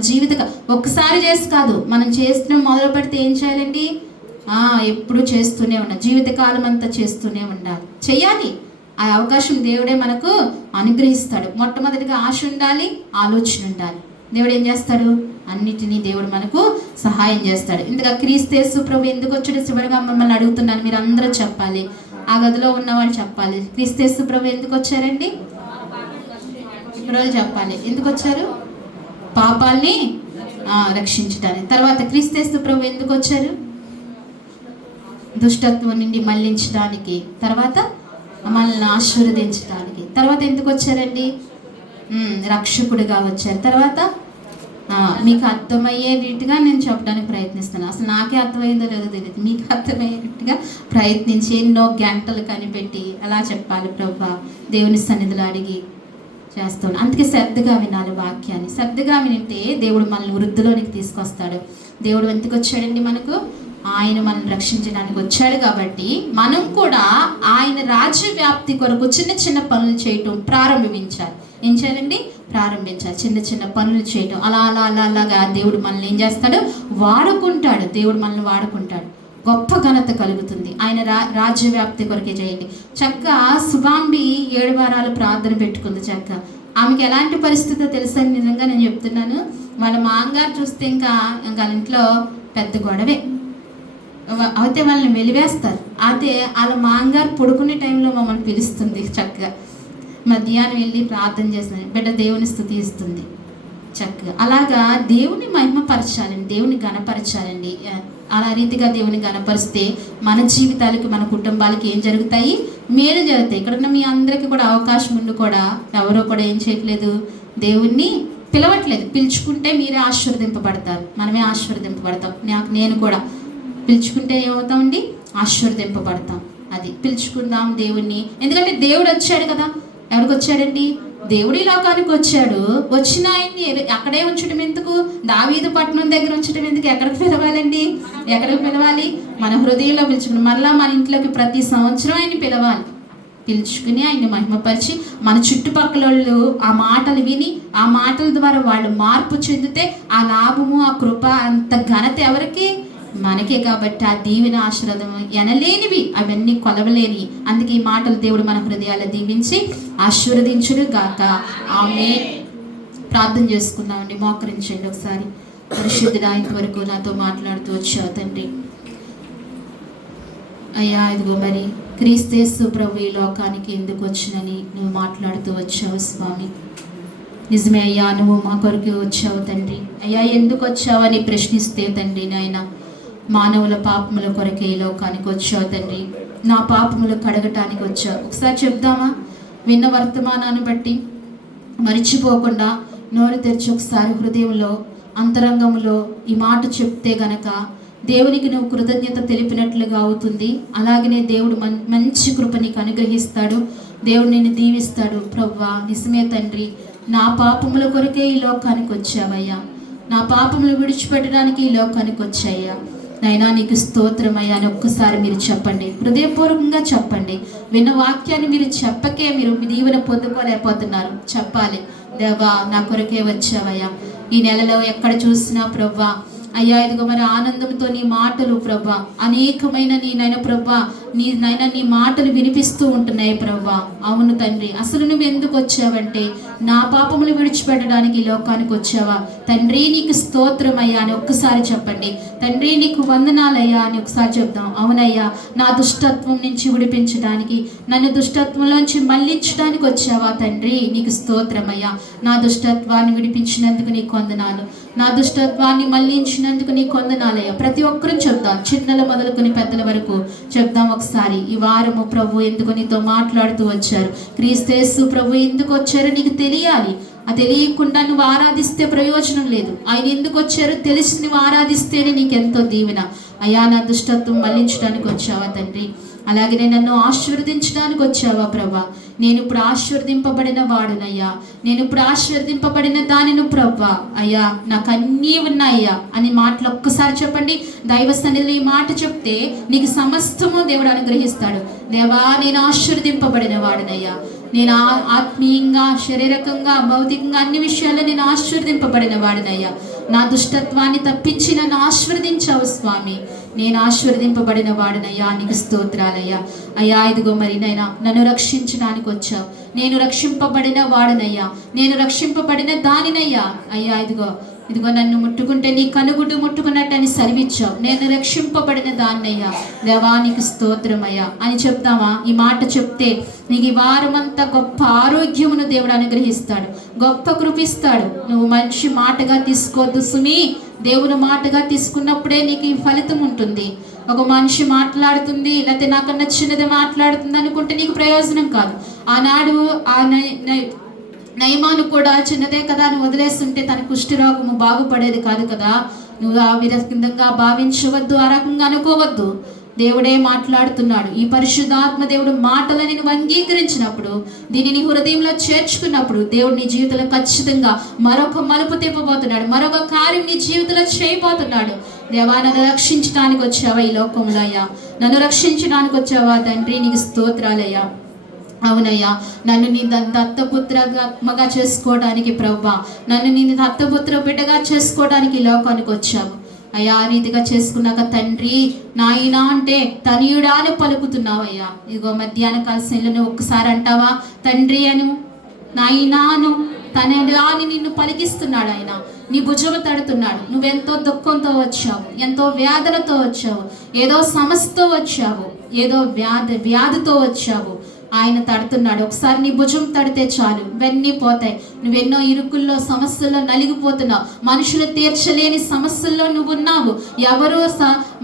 ఒక్కసారి చేసి కాదు, మనం చేస్తూ మొదలు పెడితే ఏం చేయాలండి? ఎప్పుడు చేస్తూనే ఉండాలి, జీవితకాలం అంతా చేస్తూనే ఉండాలి, చెయ్యాలి. ఆ అవకాశం దేవుడే మనకు అనుగ్రహిస్తాడు. మొట్టమొదటిగా ఆశ ఉండాలి, ఆలోచన ఉండాలి. దేవుడు ఏం చేస్తాడు? అన్నిటినీ దేవుడు మనకు సహాయం చేస్తాడు. ఇంతగా క్రీస్తు యేసు ప్రభు ఎందుకు వచ్చాడు? చివరిగా మిమ్మల్ని అడుగుతున్నాను, మీరు అందరూ చెప్పాలి, ఆ గదిలో ఉన్న వాళ్ళు చెప్పాలి. క్రీస్తు యేసు ప్రభు ఎందుకు వచ్చారండి? రోజు చెప్పాలి. ఎందుకు వచ్చారు? పాపాల్ని రక్షించడానికి. తర్వాత క్రీస్తు యేసు ప్రభు ఎందుకు వచ్చారు? దుష్టత్వం నుండి మళ్లించడానికి, తర్వాత మనల్ని ఆశీర్వదించడానికి. తర్వాత ఎందుకు వచ్చారండి? రక్షకుడిగా వచ్చారు. తర్వాత మీకు అర్థమయ్యే రీతిగా నేను చెప్పడానికి ప్రయత్నిస్తాను. అసలు నాకే అర్థమైందో లేదో తెలియదు, మీకు అర్థమయ్యే రీతిగా ప్రయత్నించి ఎన్నో గంటలు కనిపెట్టి అలా చెప్పాలి. ప్రభువా దేవుని సన్నిధిలో అడిగి చేస్తాను. అందుకే శ్రద్ధగా వినాలి వాక్యాన్ని. శ్రద్ధగా వింటే దేవుడు మనల్ని వృద్ధిలోనికి తీసుకొస్తాడు. దేవుడు ఎందుకు వచ్చాడండి? మనకు ఆయన మనల్ని రక్షించడానికి వచ్చాడు. కాబట్టి మనం కూడా ఆయన రాజ్య వ్యాప్తి కొరకు చిన్న చిన్న పనులు చేయటం ప్రారంభించాలి. ఏం చేయాలండి? ప్రారంభించాలి. చిన్న చిన్న పనులు చేయటం. అలాగా దేవుడు మనల్ని ఏం చేస్తాడు? వాడుకుంటాడు. దేవుడు మనల్ని వాడుకుంటాడు. గొప్ప ఘనత కలుగుతుంది. ఆయన రాజ్య వ్యాప్తి కొరకే చేయండి. చక్కగా సుబాంబి 7 వారాలు ప్రార్థన పెట్టుకుంది. చక్కగా ఆమెకి ఎలాంటి పరిస్థితి తెలుసని నిజంగా నేను చెప్తున్నాను. వాళ్ళ మాంగారు చూస్తే ఇంకా వాళ్ళ ఇంట్లో పెద్ద గొడవే. అయితే వాళ్ళని వెలివేస్తారు. అయితే వాళ్ళ మాంగారు పడుకునే టైంలో మమ్మల్ని పిలుస్తుంది. చక్కగా మధ్యాహ్నం వెళ్ళి ప్రార్థన చేస్తుంది, బిడ్డ దేవుని స్తుతిస్తుంది. చక్కగా అలాగా దేవుని మహిమపరచాలండి, దేవుని ఘనపరచాలండి. అలా రీతిగా దేవుని ఘనపరిస్తే మన జీవితాలకి, మన కుటుంబాలకి ఏం జరుగుతాయి? మేలు జరుగుతాయి. ఇక్కడ మీ అందరికీ కూడా అవకాశం ఉండి కూడా ఎవరో కూడా ఏం చేయట్లేదు, దేవుణ్ణి పిలవట్లేదు. పిలుచుకుంటే మీరే ఆశీర్వదింపబడతారు, మనమే ఆశీర్వదింపబడతాం. నేను కూడా పిలుచుకుంటే ఏమవుతామండి? ఆశీర్వదింపబడతాం. అది పిలుచుకుందాం దేవుణ్ణి. ఎందుకంటే దేవుడు వచ్చాడు కదా. ఎవరికి వచ్చాడండి? దేవుడు ఈ లోకానికి వచ్చాడు. వచ్చిన ఆయన్ని అక్కడే ఉంచడం ఎందుకు? దావీదు పట్టణం దగ్గర ఉంచడం ఎందుకు? ఎక్కడికి పిలవాలండి? ఎక్కడికి పిలవాలి? మన హృదయంలో పిలుచుకుని మళ్ళీ మన ఇంట్లోకి ప్రతి సంవత్సరం ఆయన్ని పిలవాలి. పిలుచుకుని ఆయన్ని మహిమపరిచి మన చుట్టుపక్కల వాళ్ళు ఆ మాటలు విని ఆ మాటల ద్వారా వాళ్ళు మార్పు చెందితే ఆ లాభము, ఆ కృప, అంత ఘనత ఎవరికి? మనకే. కాబట్టి ఆ దీవెన ఆశీర్వాదము ఎనలేనివి, అవన్నీ కొలవలేని. అందుకే ఈ మాటలు దేవుడు మన హృదయాలు దీవించి ఆశీర్వదించును గాక. ఆమేన్. ప్రార్థన చేసుకుందామండి. మోకరించండి ఒకసారి. పరిశుద్ధుడా, ఇంతవరకు నాతో మాట్లాడుతూ వచ్చావు తండ్రి. అయ్యా ఇదిగో మరి క్రీస్తు యేసు ప్రభు ఈ లోకానికి ఎందుకు వచ్చినని నువ్వు మాట్లాడుతూ వచ్చావు స్వామి. నిజమే అయ్యా, నువ్వు మా కొరకు వచ్చావు తండ్రి. అయ్యా ఎందుకు వచ్చావని ప్రశ్నిస్తే తండ్రి నాయన, మానవుల పాపముల కొరకే ఈ లోకానికి వచ్చావు తండ్రి. నా పాపములు కడగటానికి వచ్చావు. ఒకసారి చెప్దామా? విన్న వర్తమానాన్ని బట్టి మరిచిపోకుండా నోరు తెరిచి ఒకసారి హృదయంలో, అంతరంగంలో ఈ మాట చెప్తే గనక దేవునికి నువ్వు కృతజ్ఞత తెలిపినట్లుగా అవుతుంది. అలాగనే దేవుడు మంచి కృప నీకు అనుగ్రహిస్తాడు. దేవుడు నిన్ను దీవిస్తాడు. ప్రభువా నిజమే తండ్రి, నా పాపముల కొరకే ఈ లోకానికి వచ్చావయ్యా. నా పాపములు విడిచిపెట్టడానికి ఈ లోకానికి వచ్చాయ్యా. నైనా నీకు స్తోత్రమయ్యా అని ఒక్కసారి మీరు చెప్పండి. హృదయపూర్వకంగా చెప్పండి. విన్న వాక్యాన్ని మీరు చెప్పకే మీరు దీవెన పొందుకోలేకపోతున్నారు. చెప్పాలి, దేవా నా కొరకే వచ్చావయ్యా. ఈ నెలలో ఎక్కడ చూసినా ప్రభువా అయ్యా ఇదిగో మరి ఆనందంతో నీ మాటలు ప్రభా, అనేకమైన నీ నైనా ప్రభా, నీ మాటలు వినిపిస్తూ ఉంటున్నాయి ప్రభా. అవును తండ్రి, అసలు నువ్వు ఎందుకు వచ్చావంటే నా పాపములు విడిచిపెట్టడానికి ఈ లోకానికి వచ్చావా తండ్రి. నీకు స్తోత్రమయ్యా అని ఒక్కసారి చెప్పండి. తండ్రి నీకు వందనాలయ్యా అని ఒకసారి చెప్దాం. అవునయ్యా, నా దుష్టత్వం నుంచి విడిపించడానికి, నన్ను దుష్టత్వంలోంచి మళ్ళించడానికి వచ్చావా తండ్రి. నీకు స్తోత్రమయ్యా. నా దుష్టత్వాన్ని విడిపించినందుకు నీకు వందనాలు, నా దుష్టత్వాన్ని మళ్ళించినందుకు నీకు వందనాలయ్యా. ప్రతి ఒక్కరూ చెప్దాం, చిన్నల మొదలుకొని పెద్దల వరకు చెప్దాం. ఒకసారి ఈ వారము ప్రభు ఎందుకు నీతో మాట్లాడుతూ వచ్చారు, క్రీస్తు ప్రభు ఎందుకు వచ్చారో నీకు తెలియాలి. అది తెలియకుండా నువ్వు ఆరాధిస్తే ప్రయోజనం లేదు. ఆయన ఎందుకు వచ్చారో తెలిసి నువ్వు ఆరాధిస్తేనే నీకెంతో దీవెన. అయ్యా, నా దుష్టత్వం మళ్లించడానికి వచ్చావా తండ్రి, అలాగే నన్ను ఆశీర్వదించడానికి వచ్చావా ప్రభా. నేను ఇప్పుడు ఆశీర్వదింపబడిన వాడునయ్యా, నేను ఇప్పుడు ఆశీర్వదింపబడిన దానిని ప్రభా. అయ్యా, నాకు అన్నీ ఉన్నాయ్యా అని మాటలు ఒక్కసారి చెప్పండి. దైవ సన్నిధిలో ఈ మాట చెప్తే నీకు సమస్తము దేవుడు అనుగ్రహిస్తాడు. దేవా, నేను ఆశీర్వదింపబడిన వాడునయ్యా, నేను ఆత్మీయంగా, శారీరకంగా, భౌతికంగా అన్ని విషయాల్లో నేను ఆశీర్వదింపబడిన వాడినయ్యా. నా దుష్టత్వాన్ని తప్పించి నన్ను ఆశీర్వదించావు స్వామి. నేను ఆశీర్వదింపబడిన వాడినయ్యా, నీకు స్తోత్రాలయ్యా. అయ్యా, ఇదిగో మరి నైనా నన్ను రక్షించడానికి వచ్చావు. నేను రక్షింపబడిన వాడినయ్యా, నేను రక్షింపబడిన దానినయ్యా. అయ్యా, ఇదిగో నన్ను ముట్టుకుంటే నీ కనుగుడ్డు ముట్టుకున్నట్టు అని సెలవిచ్చావు. నేను రక్షింపబడిన దాన్నయ్యా, దేవానికి స్తోత్రమయ్యా అని చెప్తామా? ఈ మాట చెప్తే నీకు ఈ వారమంతా గొప్ప ఆరోగ్యమును దేవుడు అనుగ్రహిస్తాడు, గొప్ప కృపిస్తాడు. నువ్వు మంచి మాటగా తీసుకోవద్దు సుమి. దేవుని మాటగా తీసుకున్నప్పుడే నీకు ఈ ఫలితం ఉంటుంది. ఒక మనిషి మాట్లాడుతుంది, లేకపోతే నాకు నచ్చినది మాట్లాడుతుంది అనుకుంటే నీకు ప్రయోజనం కాదు. ఆనాడు ఆ నయమాను కూడా చిన్నదే కదా అని వదిలేస్తుంటే తన కుష్ఠరోగము బాగుపడేది కాదు కదా. నువ్వు ఆ విధంగా భావించవద్దు, ఆ రకంగా అనుకోవద్దు. దేవుడే మాట్లాడుతున్నాడు. ఈ పరిశుద్ధాత్మ దేవుడు మాటలని నువ్వు అంగీకరించినప్పుడు, దీనిని హృదయంలో చేర్చుకున్నప్పుడు, దేవుడు నీ జీవితంలో ఖచ్చితంగా మరొక మలుపు తిప్పబోతున్నాడు, మరొక కార్యం నీ జీవితంలో చేయబోతున్నాడు. దేవా, నన్ను రక్షించడానికి వచ్చావా ఈ లోకంలో అయ్యా, నన్ను రక్షించడానికి వచ్చావా తండ్రి, నీకు స్తోత్రాలయ్యా. అవునయ్యా, నన్ను నీ దత్తపుత్రగా చేసుకోవడానికి ప్రభా, నన్ను నీ దత్తపుత్ర బిడ్డగా చేసుకోవడానికి లోకానికి వచ్చావు అయ్యా. ఆ రీతిగా చేసుకున్నాక తండ్రి, నాయనా అంటే తనయుడా అని పలుకుతున్నావయ్యా. ఇదిగో మధ్యాహ్న కాల సమయంలో ఒక్కసారి అంటావా తండ్రి అను, నాయనాను, తనయుడా అని నిన్ను పలికిస్తున్నాడు ఆయన. నీ భుజము తడుతున్నాడు. నువ్వెంతో దుఃఖంతో వచ్చావు, ఎంతో వ్యాధులతో వచ్చావు, ఏదో సమస్యతో వచ్చావు, ఏదో వ్యాధితో వచ్చావు. ఆయన తడుతున్నాడు. ఒకసారి నీ భుజం తడితే చాలు, ఇవన్నీ పోతాయి. నువ్వెన్నో ఇరుకుల్లో, సమస్యల్లో నలిగిపోతున్నావు. మనుషులు తీర్చలేని సమస్యల్లో నువ్వు ఉన్నావు. ఎవరో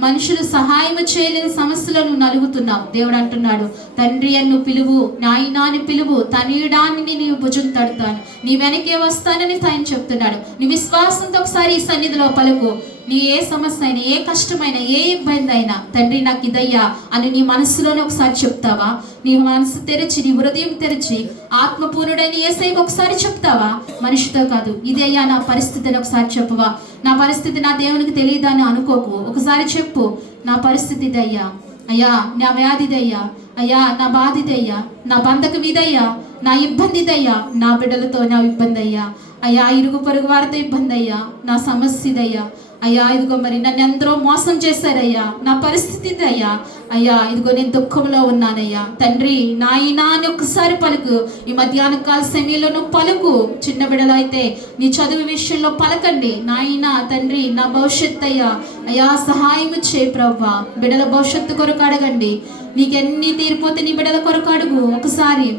మనుషులు సహాయం చేయలేని సమస్యలో నువ్వు నలుగుతున్నావు. దేవుడు అంటున్నాడు, తండ్రి అన్ను పిలువు, నాయనాని పిలువు, తనయుడాన్ని నీ భుజం తడుతాను, నీ వెనకే వస్తానని ఆయన చెప్తున్నాడు. నీ విశ్వాసంతో ఒకసారి ఈ సన్నిధిలో పలుకు. నీ ఏ సమస్య అయినా, ఏ కష్టమైనా, ఏ ఇబ్బంది అయినా, తండ్రి నాకు ఇదయ్యా అని నీ మనసులోనే ఒకసారి చెప్తావా? నీ మనసు తెరిచి, నీ హృదయం తెరిచి, ఆత్మపూర్ణుడైన యేసయ్యకు ఒకసారి చెప్తావా? మనిషితో కాదు, ఇదయ్యా నా పరిస్థితిని ఒకసారి చెప్పవా? నా పరిస్థితి నా దేవునికి తెలియదా అని అనుకోకు. ఒకసారి చెప్పు, నా పరిస్థితి ఇదయ్యా, అయ్యా నా వ్యాధి ఇదయ్యా, అయ్యా నా బాధ ఇదయ్యా, నా బంధకం ఇదయ్యా, నా ఇబ్బంది ఇదయ్యా, నా బిడ్డలతో నా ఇబ్బంది అయ్యా, అయ్యా ఇరుగు పొరుగు వారితో ఇబ్బంది అయ్యా, నా సమస్య ఇదయ్యా, అయ్యా ఇదిగో మరి నన్ను ఎందరో మోసం చేశారయ్యా, నా పరిస్థితి ఇదయ్యా, అయ్యా ఇదిగో నేను దుఃఖంలో ఉన్నానయ్యా. తండ్రి నాయనా అని ఒక్కసారి పలుకు. ఈ మధ్యాహ్న కాల సమయంలో నువ్వు పలుకు. చిన్న బిడ్డలు అయితే నీ చదువు విషయంలో పలకండి. నాయనా తండ్రి నా భవిష్యత్తు అయ్యా, అయ్యా సహాయం చేయి ప్రభా. బిడ్డల భవిష్యత్తు కొరకు అడగండి. నీకెన్ని తీరిపోతే నీ బిడ్డల కొరకు అడుగు. ఒకసారి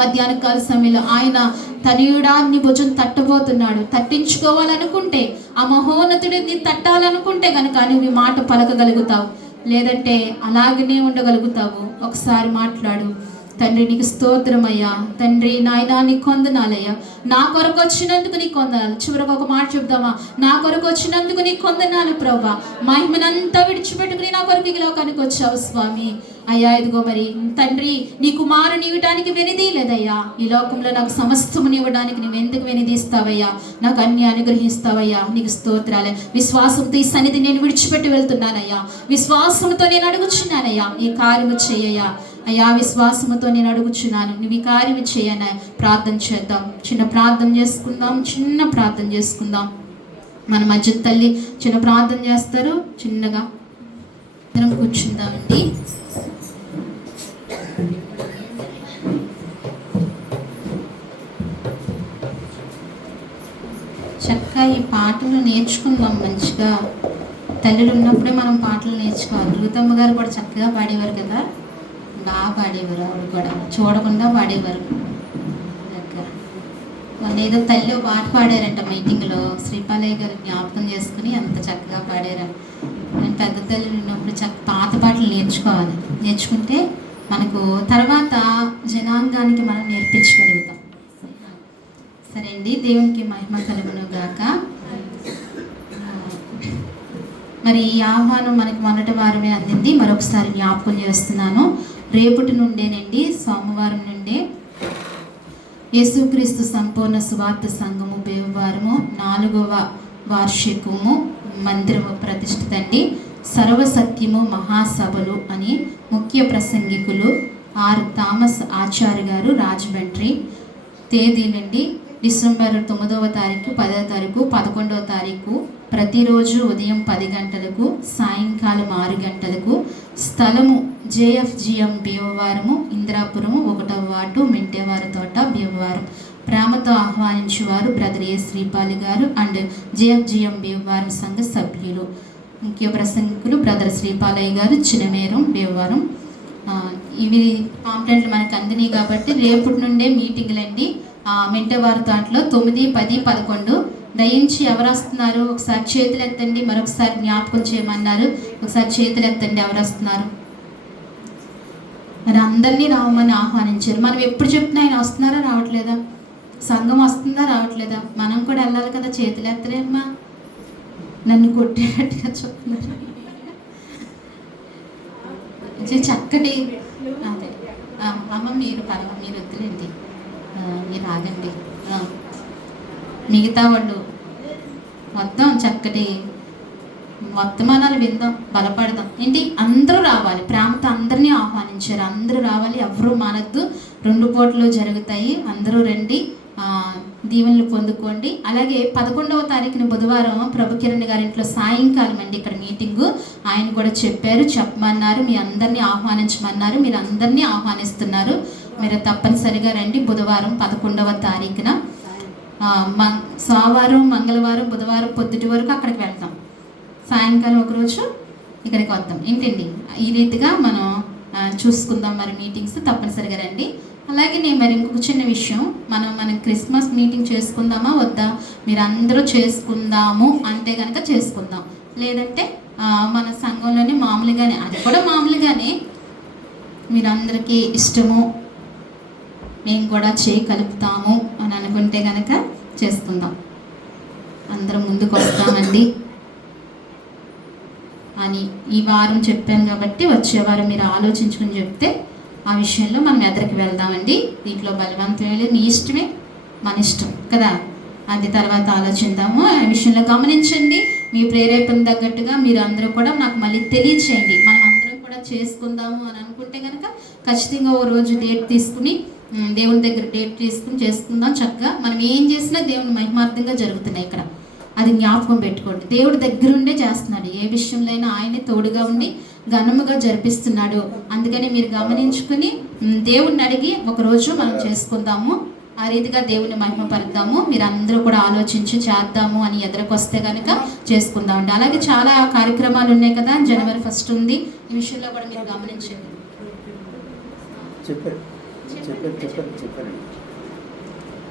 మధ్యాహ్న కాల సమయంలో ఆయన తనయుడాన్ని భుజం తట్టబోతున్నాడు. తట్టించుకోవాలనుకుంటే, ఆ మహోన్నతుడిని తట్టాలనుకుంటే కనుక నువ్వు ఈ మాట పలకగలుగుతావు, లేదంటే అలాగనే ఉండగలుగుతావు. ఒకసారి మాట్లాడు. తండ్రి నీకు స్తోత్రమయ్యా, తండ్రి నాయనా నీకు వందనాలయ్యా, నా కొరకు వచ్చినందుకు నీకు వందనాలు. చివరికి ఒక మాట చెప్దామా? నా కొరకు వచ్చినందుకు నీకు వందనాలు ప్రభా. మహిమనంతా విడిచిపెట్టుకుని నా కొరకు ఈ లోకానికి వచ్చావు స్వామి. అయ్యా ఇదిగో మరి తండ్రి నీ కుమారుని ఇవ్వడానికి వెనిది లేదయ్యా. ఈ లోకంలో నాకు సమస్తముని ఇవ్వడానికి నువ్వు ఎందుకు వెనిదీస్తావయ్యా? నాకు అన్ని అనుగ్రహిస్తావయ్యా, నీకు స్తోత్రాలే. విశ్వాసంతో ఈ సన్నిధి నేను విడిచిపెట్టి వెళ్తున్నానయ్యా. విశ్వాసంతో నేను అడుగుచున్నానయ్యా, ఈ కార్యము చేయయ్యా. అయ్యా విశ్వాసముతో నేను అడుగుచున్నాను, నువ్వు ఈ కార్యము చేయన. ప్రార్థన చేద్దాం, చిన్న ప్రార్థన చేసుకుందాం. మన మధ్య తల్లి చిన్న ప్రార్థన చేస్తారు. చిన్నగా అందరం కూర్చుందామండి. చక్కగా ఈ పాటలు నేర్చుకుందాం. మంచిగా తల్లులు ఉన్నప్పుడే మనం పాటలు నేర్చుకోవాలి. రుతమ్మ గారు కూడా చక్కగా పాడేవారు కదా, బాగా పాడేవారు. ఆవిడ కూడా చూడకుండా పాడేవారు. దగ్గర మొన్న ఏదో తల్లి పాట పాడారంట మీటింగ్లో. శ్రీపాలయ్య గారు జ్ఞాపకం చేసుకుని అంత చక్కగా పాడారు. నేను పెద్ద తల్లి ఉన్నప్పుడు పాత కట్టుబాట్లు నేర్చుకుంటే మనకు తర్వాత జనాంగానికి మనం నేర్పించగలుగుతాం. సరే అండి, దేవునికి మహిమ కలుగును గాక. మరి ఈ ఆహ్వానం మనకి మొన్నటి వారమే అందింది, మరొకసారి జ్ఞాపకం చేస్తున్నాను. రేపటి నుండేనండి, సోమవారం నుండే యేసుక్రీస్తు సంపూర్ణ సువార్త సంఘము బేవారము 4వ వార్షికము మందిరము ప్రతిష్ఠిత అండి. సర్వసత్యము మహాసభలు అని ముఖ్య ప్రసంగికులు ఆర్ థామస్ ఆచార్య గారు, రాజమండ్రి. తేదీనండి డిసెంబర్ 9వ తారీఖు, 10వ తారీఖు, 11వ తారీఖు. ప్రతిరోజు ఉదయం 10 గంటలకు, సాయంకాలం 6 గంటలకు. స్థలము JFGM భీమవరము, ఇందిరాపురము, 1వ వార్డు, మెంటేవారి తోట, భీమవరం. ప్రేమతో ఆహ్వానించేవారు బ్రదర్ ఏ శ్రీపాలి గారు అండ్ JFGM భీమవరం సంఘ సభ్యులు. ముఖ్య ప్రసంగికులు బ్రదర్ శ్రీపాలయ్య గారు, చినమేరం, భీమవరం. ఇవి పాంప్లెంట్లు మనకు అందినాయి కాబట్టి రేపటి నుండే మీటింగ్లండి. మెంటేవారి తోటలో 9, 10, 11. దయించి ఎవరు వస్తున్నారు ఒకసారి చేతులు ఎత్తండి. మరొకసారి జ్ఞాపకం చేయమన్నారు, ఒకసారి చేతులు ఎత్తండి ఎవరు వస్తున్నారు. మరి అందరినీ రావమని ఆహ్వానించారు. మనం ఎప్పుడు చెప్పినా ఆయన వస్తున్నారా రావట్లేదా? సంఘం వస్తుందా రావట్లేదా? మనం కూడా వెళ్ళాలి కదా. చేతులు ఎత్తలేమ్మా, నన్ను కొట్టేటట్టుగా చెప్తున్నారు. చక్కటి అదే అమ్మ, మీరు వద్దులేండి, మీరు ఆగండి. మిగతా వాళ్ళు మొత్తం చక్కటి వర్తమానాలు విందాం, బలపడదాం. ఏంటి, అందరూ రావాలి. ప్రేమతో అందరినీ ఆహ్వానించారు. అందరూ రావాలి, ఎవరు మానద్దు. 2 పూటలు జరుగుతాయి, అందరూ రండి, దీవెనలు పొందుకోండి. అలాగే 11వ తారీఖున బుధవారం ప్రభు కిరణ్ గారింట్లో సాయంకాలం అండి ఇక్కడ మీటింగు. ఆయన కూడా చెప్పమన్నారు, మీ అందరినీ ఆహ్వానించమన్నారు. మీరు అందరినీ ఆహ్వానిస్తున్నారు. మీరు తప్పనిసరిగా రండి. బుధవారం 11వ తారీఖున, సోమవారం, మంగళవారం, బుధవారం పొద్దుటి వరకు అక్కడికి వెళ్తాం. సాయంకాలం ఒకరోజు ఇక్కడికి వద్దాం. ఏంటండి, ఈ రీతిగా మనం చూసుకుందాం. మరి మీటింగ్స్ తప్పనిసరిగా రండి. అలాగే నేను మరి ఇంకొక చిన్న విషయం, మనం క్రిస్మస్ మీటింగ్ చేసుకుందామా వద్దా? మీరు అందరూ చేసుకుందాము అంటే కనుక చేసుకుందాం, లేదంటే మన సంఘంలోనే మామూలుగానే, అది కూడా మామూలుగానే మీరందరికీ ఇష్టము, మేము కూడా కలుపుతాము అని అనుకుంటే కనుక చేసుకుందాం. అందరం ముందుకు వస్తామండి అని ఈ వారం చెప్పాను కాబట్టి వచ్చే వారం మీరు ఆలోచించుకుని చెప్తే ఆ విషయంలో మనం ఎదరికి వెళ్దామండి. దీంట్లో బలవంతం లేదు, మీ ఇష్టమే, మన ఇష్టం కదా. అది తర్వాత ఆలోచిద్దాము. ఆ విషయంలో గమనించండి. మీ ప్రేరేపణ తగ్గట్టుగా మీరు అందరూ కూడా నాకు మళ్ళీ తెలియచేయండి. మనం అందరం కూడా చేసుకుందాము అని అనుకుంటే కనుక ఖచ్చితంగా ఓ రోజు డేట్ తీసుకుని, దేవుని దగ్గర డేట్ తీసుకుని చేసుకుందాం. చక్కగా మనం ఏం చేసినా దేవుని మహిమార్థంగా జరుగుతున్నాయి ఇక్కడ. అది జ్ఞాపకం పెట్టుకోండి. దేవుడి దగ్గరుండే చేస్తున్నాడు. ఏ విషయంలో అయినా ఆయనే తోడుగా ఉండి ఘనముగా జరిపిస్తున్నాడు. అందుకని మీరు గమనించుకుని దేవుణ్ణి అడిగి ఒకరోజు మనం చేసుకుందాము. ఆ రీతిగా దేవుని మహిమపరుద్దాము. మీరు అందరూ కూడా ఆలోచించి చేద్దాము అని ఎదురుకొస్తే కనుక చేసుకుందామండి. అలాగే చాలా కార్యక్రమాలు ఉన్నాయి కదా. జనవరి 1 ఉంది. ఈ విషయంలో కూడా మీరు గమనించండి.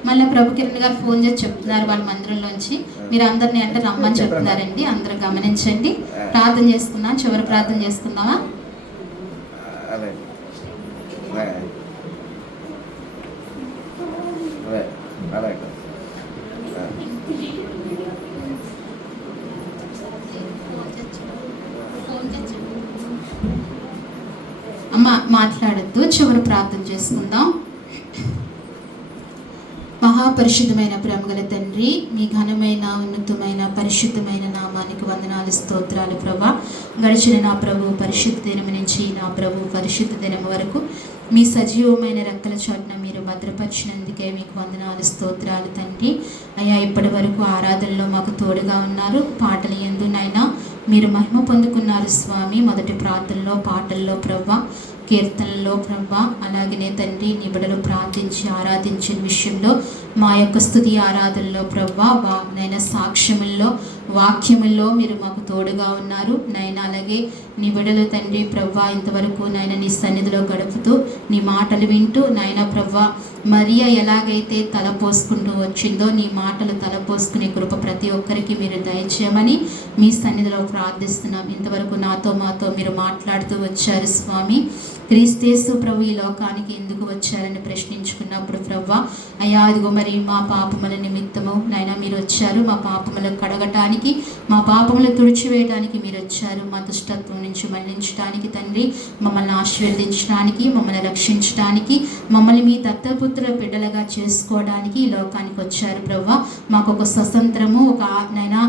మళ్ళీ ప్రభు కిరణ్ గారు ఫోన్ చేసి చెప్తున్నారు వాళ్ళ మందిరంలోంచి, మీరు అందరినీ అంటే రమ్మని చెప్తున్నారండి. అందరూ గమనించండి. ప్రార్థన చేసుకుందాం. చివరి ప్రార్థన చేసుకుందామా? అమ్మ మాట్లాడద్దు, చివరి ప్రార్థన చేసుకుందాం. మహాపరిశుద్ధమైన ప్రేమగల తండ్రి, మీ ఘనమైన ఉన్నతమైన పరిశుద్ధమైన నామానికి వందనాలు, స్తోత్రాలు ప్రభా. గడిచిన నా ప్రభు పరిశుద్ధ దినం నుంచి నా ప్రభు పరిశుద్ధ దినం వరకు మీ సజీవమైన రెక్కల చోటున మీరు భద్రపరిచినందుకే మీకు వందనాలు, స్తోత్రాలు తండ్రి. అయ్యా, ఇప్పటి వరకు ఆరాధనలో మాకు తోడుగా ఉన్నారు. పాటలు ఎందునైనా మీరు మహిమ పొందుకున్నారు స్వామి. మొదటి ప్రార్థనలో, పాటల్లో ప్రభా, కీర్తనలో ప్రభా, అలాగనే తండ్రి నీ బిడ్డలు ప్రార్థించి ఆరాధించిన విషయంలో మా యొక్క స్తుతి ఆరాధనలో ప్రభా, నైనా సాక్ష్యముల్లో, వాక్యముల్లో మీరు మాకు తోడుగా ఉన్నారు నైనా. అలాగే నీ బిడ్డలు తండ్రి ప్రభా ఇంతవరకు నైనా నీ సన్నిధిలో గడుపుతూ నీ మాటలు వింటూ నైనా ప్రభా మరియ ఎలాగైతే తలపోసుకుంటూ వచ్చిందో నీ మాటలు తలపోసుకునే కృప ప్రతి ఒక్కరికి మీరు దయచేయమని మీ సన్నిధిలో ప్రార్థిస్తున్నాం. ఇంతవరకు నాతో మాతో మీరు మాట్లాడుతూ వచ్చారు స్వామి. క్రీస్తేసు ప్రభు ఈ లోకానికి ఎందుకు వచ్చారని ప్రశ్నించుకున్నప్పుడు ప్రభువా, అయ్యా అదిగో మరి మా పాపముల నిమిత్తము నాయన మీరు వచ్చారు, మా పాపములను కడగటానికి, మా పాపములను తుడిచివేయడానికి మీరు వచ్చారు, మా దుష్టత్వం నుంచి మళ్లించడానికి తండ్రి, మమ్మల్ని ఆశీర్వదించడానికి, మమ్మల్ని రక్షించడానికి, మమ్మల్ని మీ దత్తపుత్రుల బిడ్డలుగా చేసుకోవడానికి ఈ లోకానికి వచ్చారు ప్రభువా. మాకు ఒక స్వతంత్రము, ఒక నైనా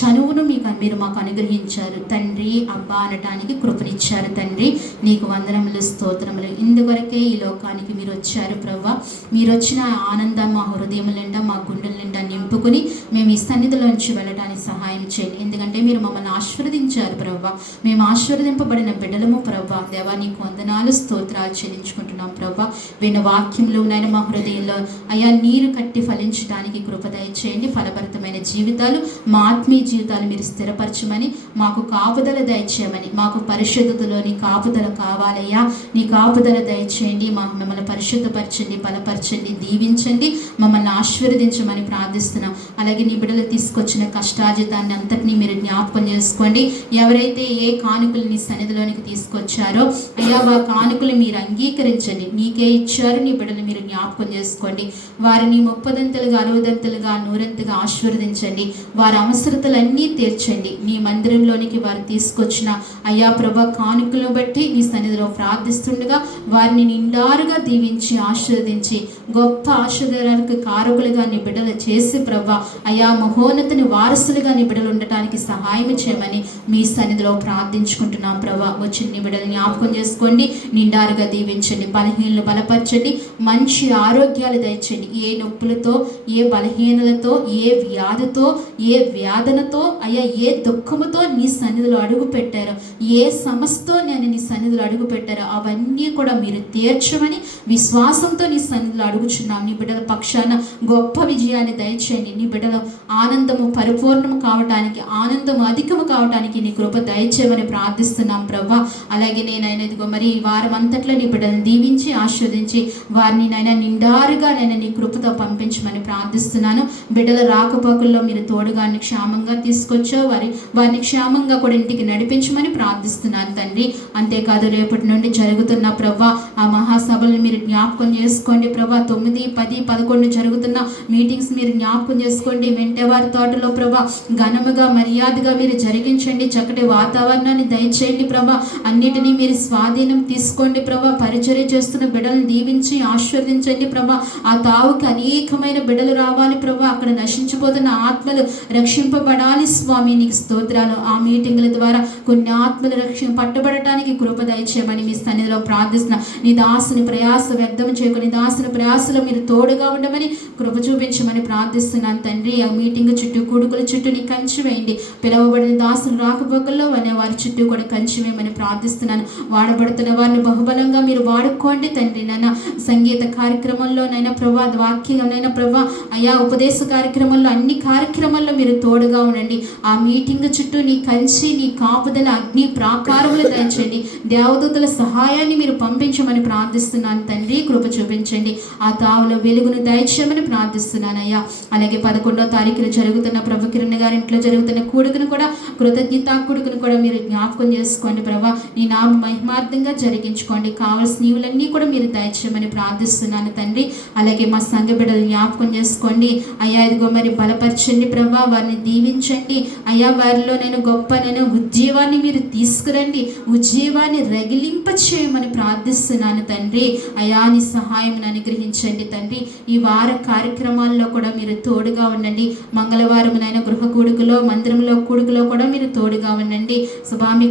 చనువును మీరు మాకు అనుగ్రహించారు తండ్రి. అబ్బా అనటానికి కృపనిచ్చారు తండ్రి. నీకు వందనములు, స్తోత్రములు. ఇందువరకే ఈ లోకానికి మీరు వచ్చారు ప్రభువా. మీరు వచ్చిన ఆనందం మా హృదయముల నిండా, మా గుండెల నిండా నింపుకుని మేము ఈ సన్నిధిలోంచి వెళ్ళడానికి సహాయం చేయండి. ఎందుకంటే మీరు మమ్మల్ని ఆశీర్వదించారు ప్రభువా. మేము ఆశీర్వదింపబడిన బిడ్డలము ప్రభువా. దేవా నీకు వందనాలు, స్తోత్రాలు చెల్లించుకుంటున్నాం ప్రభువా. విన్న వాక్యంలో నైనా మా హృదయంలో అయ్యా నీరు కట్టి ఫలించడానికి కృప దయచేయండి. ఫలభరితమైన జీవితాలు, మా ఆత్మీయ జీవితాలు మీరు స్థిరపరచమని, మాకు కాపుదల దయచేయమని, మాకు పరిశుద్ధతలోని కాపుదల కావాలయ్యా. నీ కాపుదల దయచేయండి. మమ్మల్ని పరిశుద్ధపరచండి, బలపరచండి, దీవించండి, మమ్మల్ని ఆశీర్వదించమని ప్రార్థిస్తున్నాం. అలాగే నీ బిడ్డలు తీసుకొచ్చిన కష్టార్జితాన్ని అంతటినీ మీరు జ్ఞాపకం చేసుకోండి. ఎవరైతే ఏ కానుకలు నీ సన్నిధిలోనికి తీసుకొచ్చారో అయ్యా ఆ కానుకలు మీరు అంగీకరించండి. నీకే ఇచ్చారు, నీ బిడ్డలు మీరు జ్ఞాపకం చేసుకోండి. వారిని 30దంతలుగా 60దంతలుగా 100ంతగా ఆశీర్వదించండి. వారి అవసరతలన్నీ తీర్చండి. నీ మందిరంలోనికి వారు తీసుకొచ్చిన అయ్యా ప్రభా కానుకలను బట్టి నీ సన్నిధిలో ప్రార్థిస్తుండగా వారిని నిండారుగా దీవించి ఆశీర్వదించి గొప్ప ఆశీర్వాదాలకు కారకులుగా నీ బిడ్డలు చేసి ప్రభా అయా మహోన్నతిని వారసులుగా నీ బిడ్డలు ఉండటానికి సహాయం చేయమని మీ సన్నిధిలో ప్రార్థించుకుంటున్నాం ప్రభా. వచ్చిన నీ బిడ్డలు జ్ఞాపకం చేసుకోండి, నిండారుగా దీవించండి, బలహీనలు బలపరచండి, మంచి ఆరోగ్యాలు దయచండి. ఏ నొప్పులతో, ఏ బలహీనలతో, ఏ వ్యాధితో, ఏ వ్యాధనతో అయ్యా ఏ దుఃఖముతో నీ సన్నిధిలో అడుగు పెట్టారో, ఏ సమస్యతో నేను నీ సన్నిధిలో అడుగు పెట్టారో అవన్నీ కూడా మీరు తీర్చమని విశ్వాసంతో నీ సన్నిధిలో అడుగుచున్నాం. నీ బిడ్డల పక్షాన గొప్ప విజయాన్ని దయచేయండి. నీ బిడ్డల ఆనందము పరిపూర్ణము కావటానికి, ఆనందము అధికము కావటానికి నీ కృప దయచేయమని ప్రార్థిస్తున్నాం ప్రభా. అలాగే నేనైనా ఇదిగో మరి ఈ వారం అంతట్లో నీ బిడ్డలను దీవించి ఆశీర్వదించి వారిని నైనా నిండారుగా నైనా నీ కృపతో పంపించమని ప్రార్థిస్తున్నాను. బిడ్డల రాకపోకల్లో మీరు తోడుగా క్షేమంగా తీసుకొచ్చో వారిని క్షేమంగా కూడా ఇంటికి నడిపించమని ప్రార్థిస్తున్నాను తండ్రి. అంతేకాదు రేపటి నుండి జరుగుతున్న ప్రభా ఆ మహాసభలను మీరు జ్ఞాపకం చేసుకోండి ప్రభా. 9, 10, 11 జరుగుతున్న మీటింగ్స్ మీరు జ్ఞాపకం చేసుకోండి. వెంటేవారి తోటలో ప్రభా ఘనముగా మర్యాదగా మీరు జరిగించండి. చక్కటి వాతావరణాన్ని దయచేయండి ప్రభా. అన్నిటినీ మీరు స్వాధీనం తీసుకోండి ప్రభా. పరిచర్య చేస్తున్న బిడ్డలను దీవించి ఆశీర్వదించండి ప్రభా. ఆ తావుకి అనేకమైన బిడ్డలు రావాలి ప్రభా. అక్కడ నశించిపోతున్న ఆత్మలు రక్షింపబడాలి స్వామి. నీకు స్తోత్రాలు. ఆ మీటింగుల ద్వారా కొన్ని ఆత్మలు పట్టబడటానికి కృప దయచేయమని మీ సన్నిధిలో ప్రార్థిస్తున్నా. నీ దాసుని ప్రయాస వ్యర్థం చేయకుండా నీ దాసుని ప్రయాసలో మీరు తోడుగా ఉండమని కృప చూపించమని ప్రార్థిస్తున్నాను తండ్రి. ఆ మీటింగ్ చుట్టూ కూడుకుల చుట్టూ నీ కంచి వేయండి. పిలువబడిన దాసులు రాకపోకల్లో అనే వారి చుట్టూ కూడా కంచి వేయమని ప్రార్థిస్తున్నాను. వాడబడుతున్న వారిని బహుబలంగా మీరు వాడుకోండి తండ్రి. నైనా సంగీత కార్యక్రమంలోనైనా ప్రభా, వాక్యంలోనైనా ప్రభా అయా ఉపదేశ కార్యక్రమంలో అన్ని కార్యక్రమాల్లో మీరు తోడుగా ఉండండి. ఆ మీటింగ్ చుట్టూ నీ కంచి, నీ కాపుదల, అగ్ని ప్రాకారములు దయచేయండి. దేవదూతల సహాయాన్ని మీరు పంపించమని ప్రార్థిస్తున్నాను తండ్రి. కృప చూపించండి. ఆ తావులో వెలుగును దయచేయమని ప్రార్థిస్తున్నానయ్యా. అలాగే 11వ తారీఖున జరుగుతున్న ప్రభు కిరణ్ గారి ఇంట్లో జరుగుతున్న కూడుకును కూడా, కృతజ్ఞతా కూడుకును కూడా మీరు జ్ఞాపకం చేసుకోండి ప్రభా. నీ నామ మహిమార్థంగా జరిగించుకోండి. కావాల్సిన నీవులన్నీ కూడా మీరు దయచేయమని ప్రార్థిస్తున్నాను తండ్రి. అలాగే మా సంఘ బిడ్డలు జ్ఞాపకం చేసుకోండి అయ్యా. ఇదిగో మరి బలపరచండి ప్రభా. వారిని దీవించండి అయ్యా. వారిలో గొప్ప ఉద్యోగాన్ని మీరు తీసుకురండి. ఉద్యోగాన్ని రగిలింప చేయమని ప్రార్థిస్తున్నాను తండ్రి. అయా నీ సహాయం అనుగ్రహించండి తండ్రి. ఈ వార కార్యక్రమాల్లో కూడా మీరు తోడుగా ఉండండి. మంగళవారం గృహ కూడుకులో, మందిరంలో కూడుకులో కూడా మీరు తోడుగా ఉండండి. స్వామి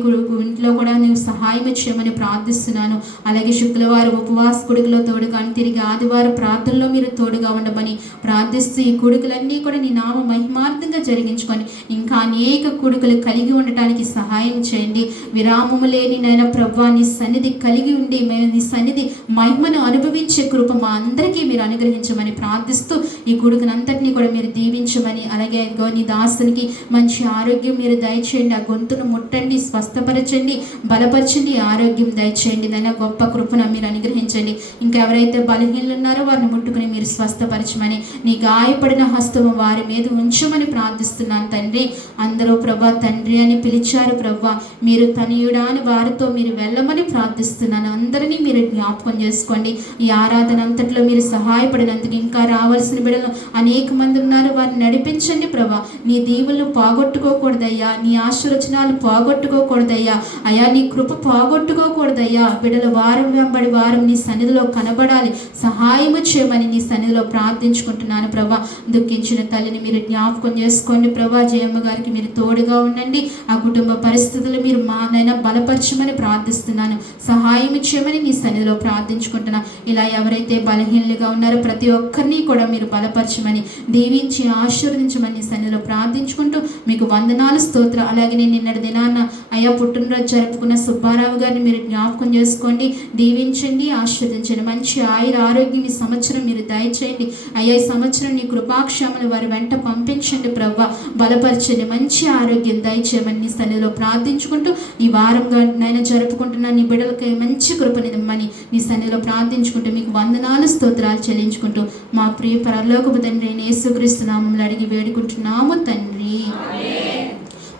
ఇంట్లో కూడా నువ్వు సహాయం చేయమని ప్రార్థిస్తున్నాను. అలాగే శుక్రవారం ఉపవాస కూడుకులో తోడుగా, తిరిగి ఆదివారం ప్రార్థనలో మీరు తోడుగా ఉండమని ప్రార్థిస్తూ ఈ కూడుకులన్నీ కూడా నీ నామ మహిమార్థంగా జరిగించుకొని ఇంకా అనేక కూడుకులు కలిగి ఉండటానికి సహాయం చేయండి. విరామము లేని నైనా ప్రభా నీ సన్నిధి కలిగి ఉండి మేము నీ సన్నిధి మహిమను అనుభవించే కృప మా అందరికీ మీరు అనుగ్రహించమని ప్రార్థిస్తూ ఈ కూడుకునంతటినీ కూడా మీరు దీవించమని, అలాగే నీ దాసునికి మంచి ఆరోగ్యం మీరు దయచేయండి. ఆ గొంతును ముట్టండి, స్వస్థపరచండి, బలపరచండి, ఆరోగ్యం దయచేయండి. దాని గొప్ప కృపను మీరు అనుగ్రహించండి. ఇంకెవరైతే బలహీనలు ఉన్నారో వారిని ముట్టుకుని మీరు స్వస్థపరచమని, నీ గాయపడిన హస్తము వారి మీద ఉంచమని ప్రార్థిస్తున్నాను తండ్రి. అందరూ ప్రభా తండ్రి అని పిలిచారు ప్రభా, మీరు తనయుడా అని వారితో మీరు వెళ్ళమని ప్రార్థిస్తున్నాను. అందరినీ మీరు జ్ఞాపకం చేసుకోండి. ఈ ఆరాధన అంతట్లో మీరు సహాయపడినందుకు ఇంకా రావాల్సిన బిడ్డలు అనేక మంది ఉన్నారు, వారిని నడిపించండి ప్రభా. నీ దీవులను పోగొట్టుకోకూడదయ్యా, నీ ఆశీర్వచనాలు పోగొట్టుకోకూడదయ్యా అయ్యా, నీ కృప పోగొట్టుకోకూడదయ్యా. బిడ్డలు వారం వెంబడి వారం నీ సన్నిధిలో కనబడాలి, సహాయము చేయమని నీ సన్నిధిలో ప్రార్థించుకుంటున్నాను ప్రభా. దుఃఖించిన తల్లిని మీరు జ్ఞాపకం చేసుకోండి ప్రభా. జయమ్మ గారికి మీరు తోడుగా ఉండండి. ఆ కుటుంబ పరిస్థితులు మీరు మానైనా బలపరచమని ప్రార్థిస్తున్నాను, సహాయం చేయమని నీ సన్నిధిలో ప్రార్థించుకుంటున్నా. ఇలా ఎవరైతే బలహీనలుగా ఉన్నారో ప్రతి ఒక్కరిని కూడా మీరు బలపరచమని, దీవించి ఆశీర్వదించమని నీ సన్నిధిలో ప్రార్థించుకుంటూ మీకు వందనాలు, స్తోత్రం. అలాగే నేను నిన్నటి దినాన అయ్యా పుట్టినరోజు జరుపుకున్న సుబ్బారావు గారిని మీరు జ్ఞాపకం చేసుకోండి, దీవించండి, ఆశీర్వదించండి. మంచి ఆయుర ఆరోగ్యం ఈ సంవత్సరం మీరు దయచేయండి అయ్యా. ఈ సంవత్సరం నీ కృపాక్షేమలు వారి వెంట పంపించండి ప్రభా, బలపరచండి, మంచి ఆరోగ్యం దయచేయమని నీ సన్నిధిలో ప్రార్థించుకుంటూ ఈ వారంగా నైనా జరుపుకుంటున్న నీ బిడ్డలకి మంచి కృపనిమ్మని నీ సన్నిధిలో ప్రార్థించుకుంటూ మీకు వందనాలు, స్తోత్రాలు చెల్లించుకుంటూ మా ప్రియ పరలోకపు తండ్రి అయిన యేసుక్రీస్తు నామములో అడిగి వేడుకుంటున్నాము తండ్రి.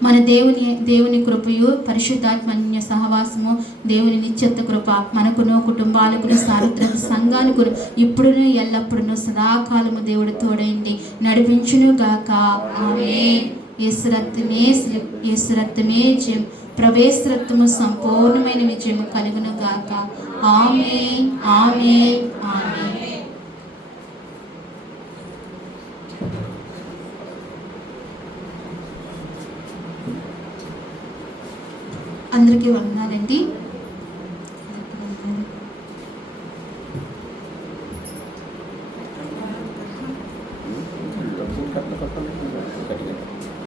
మన దేవుని కృపయు పరిశుద్ధాత్మన్య సహవాసము, దేవుని నిత్యత్వ కృప మనకును, కుటుంబాలకు, సార్వత్రిక సంఘాలకు ఇప్పుడును ఎల్లప్పుడూ సదాకాలము దేవుడు తోడైంది నడిపించును గాక. ఆమేన్. యేసు రక్తమే జయం, ప్రవేశ రక్తము సంపూర్ణమైన విజయము కలుగును గాక. ఆమేన్, ఆమేన్, ఆమేన్. అందరికీ వందనాలండి.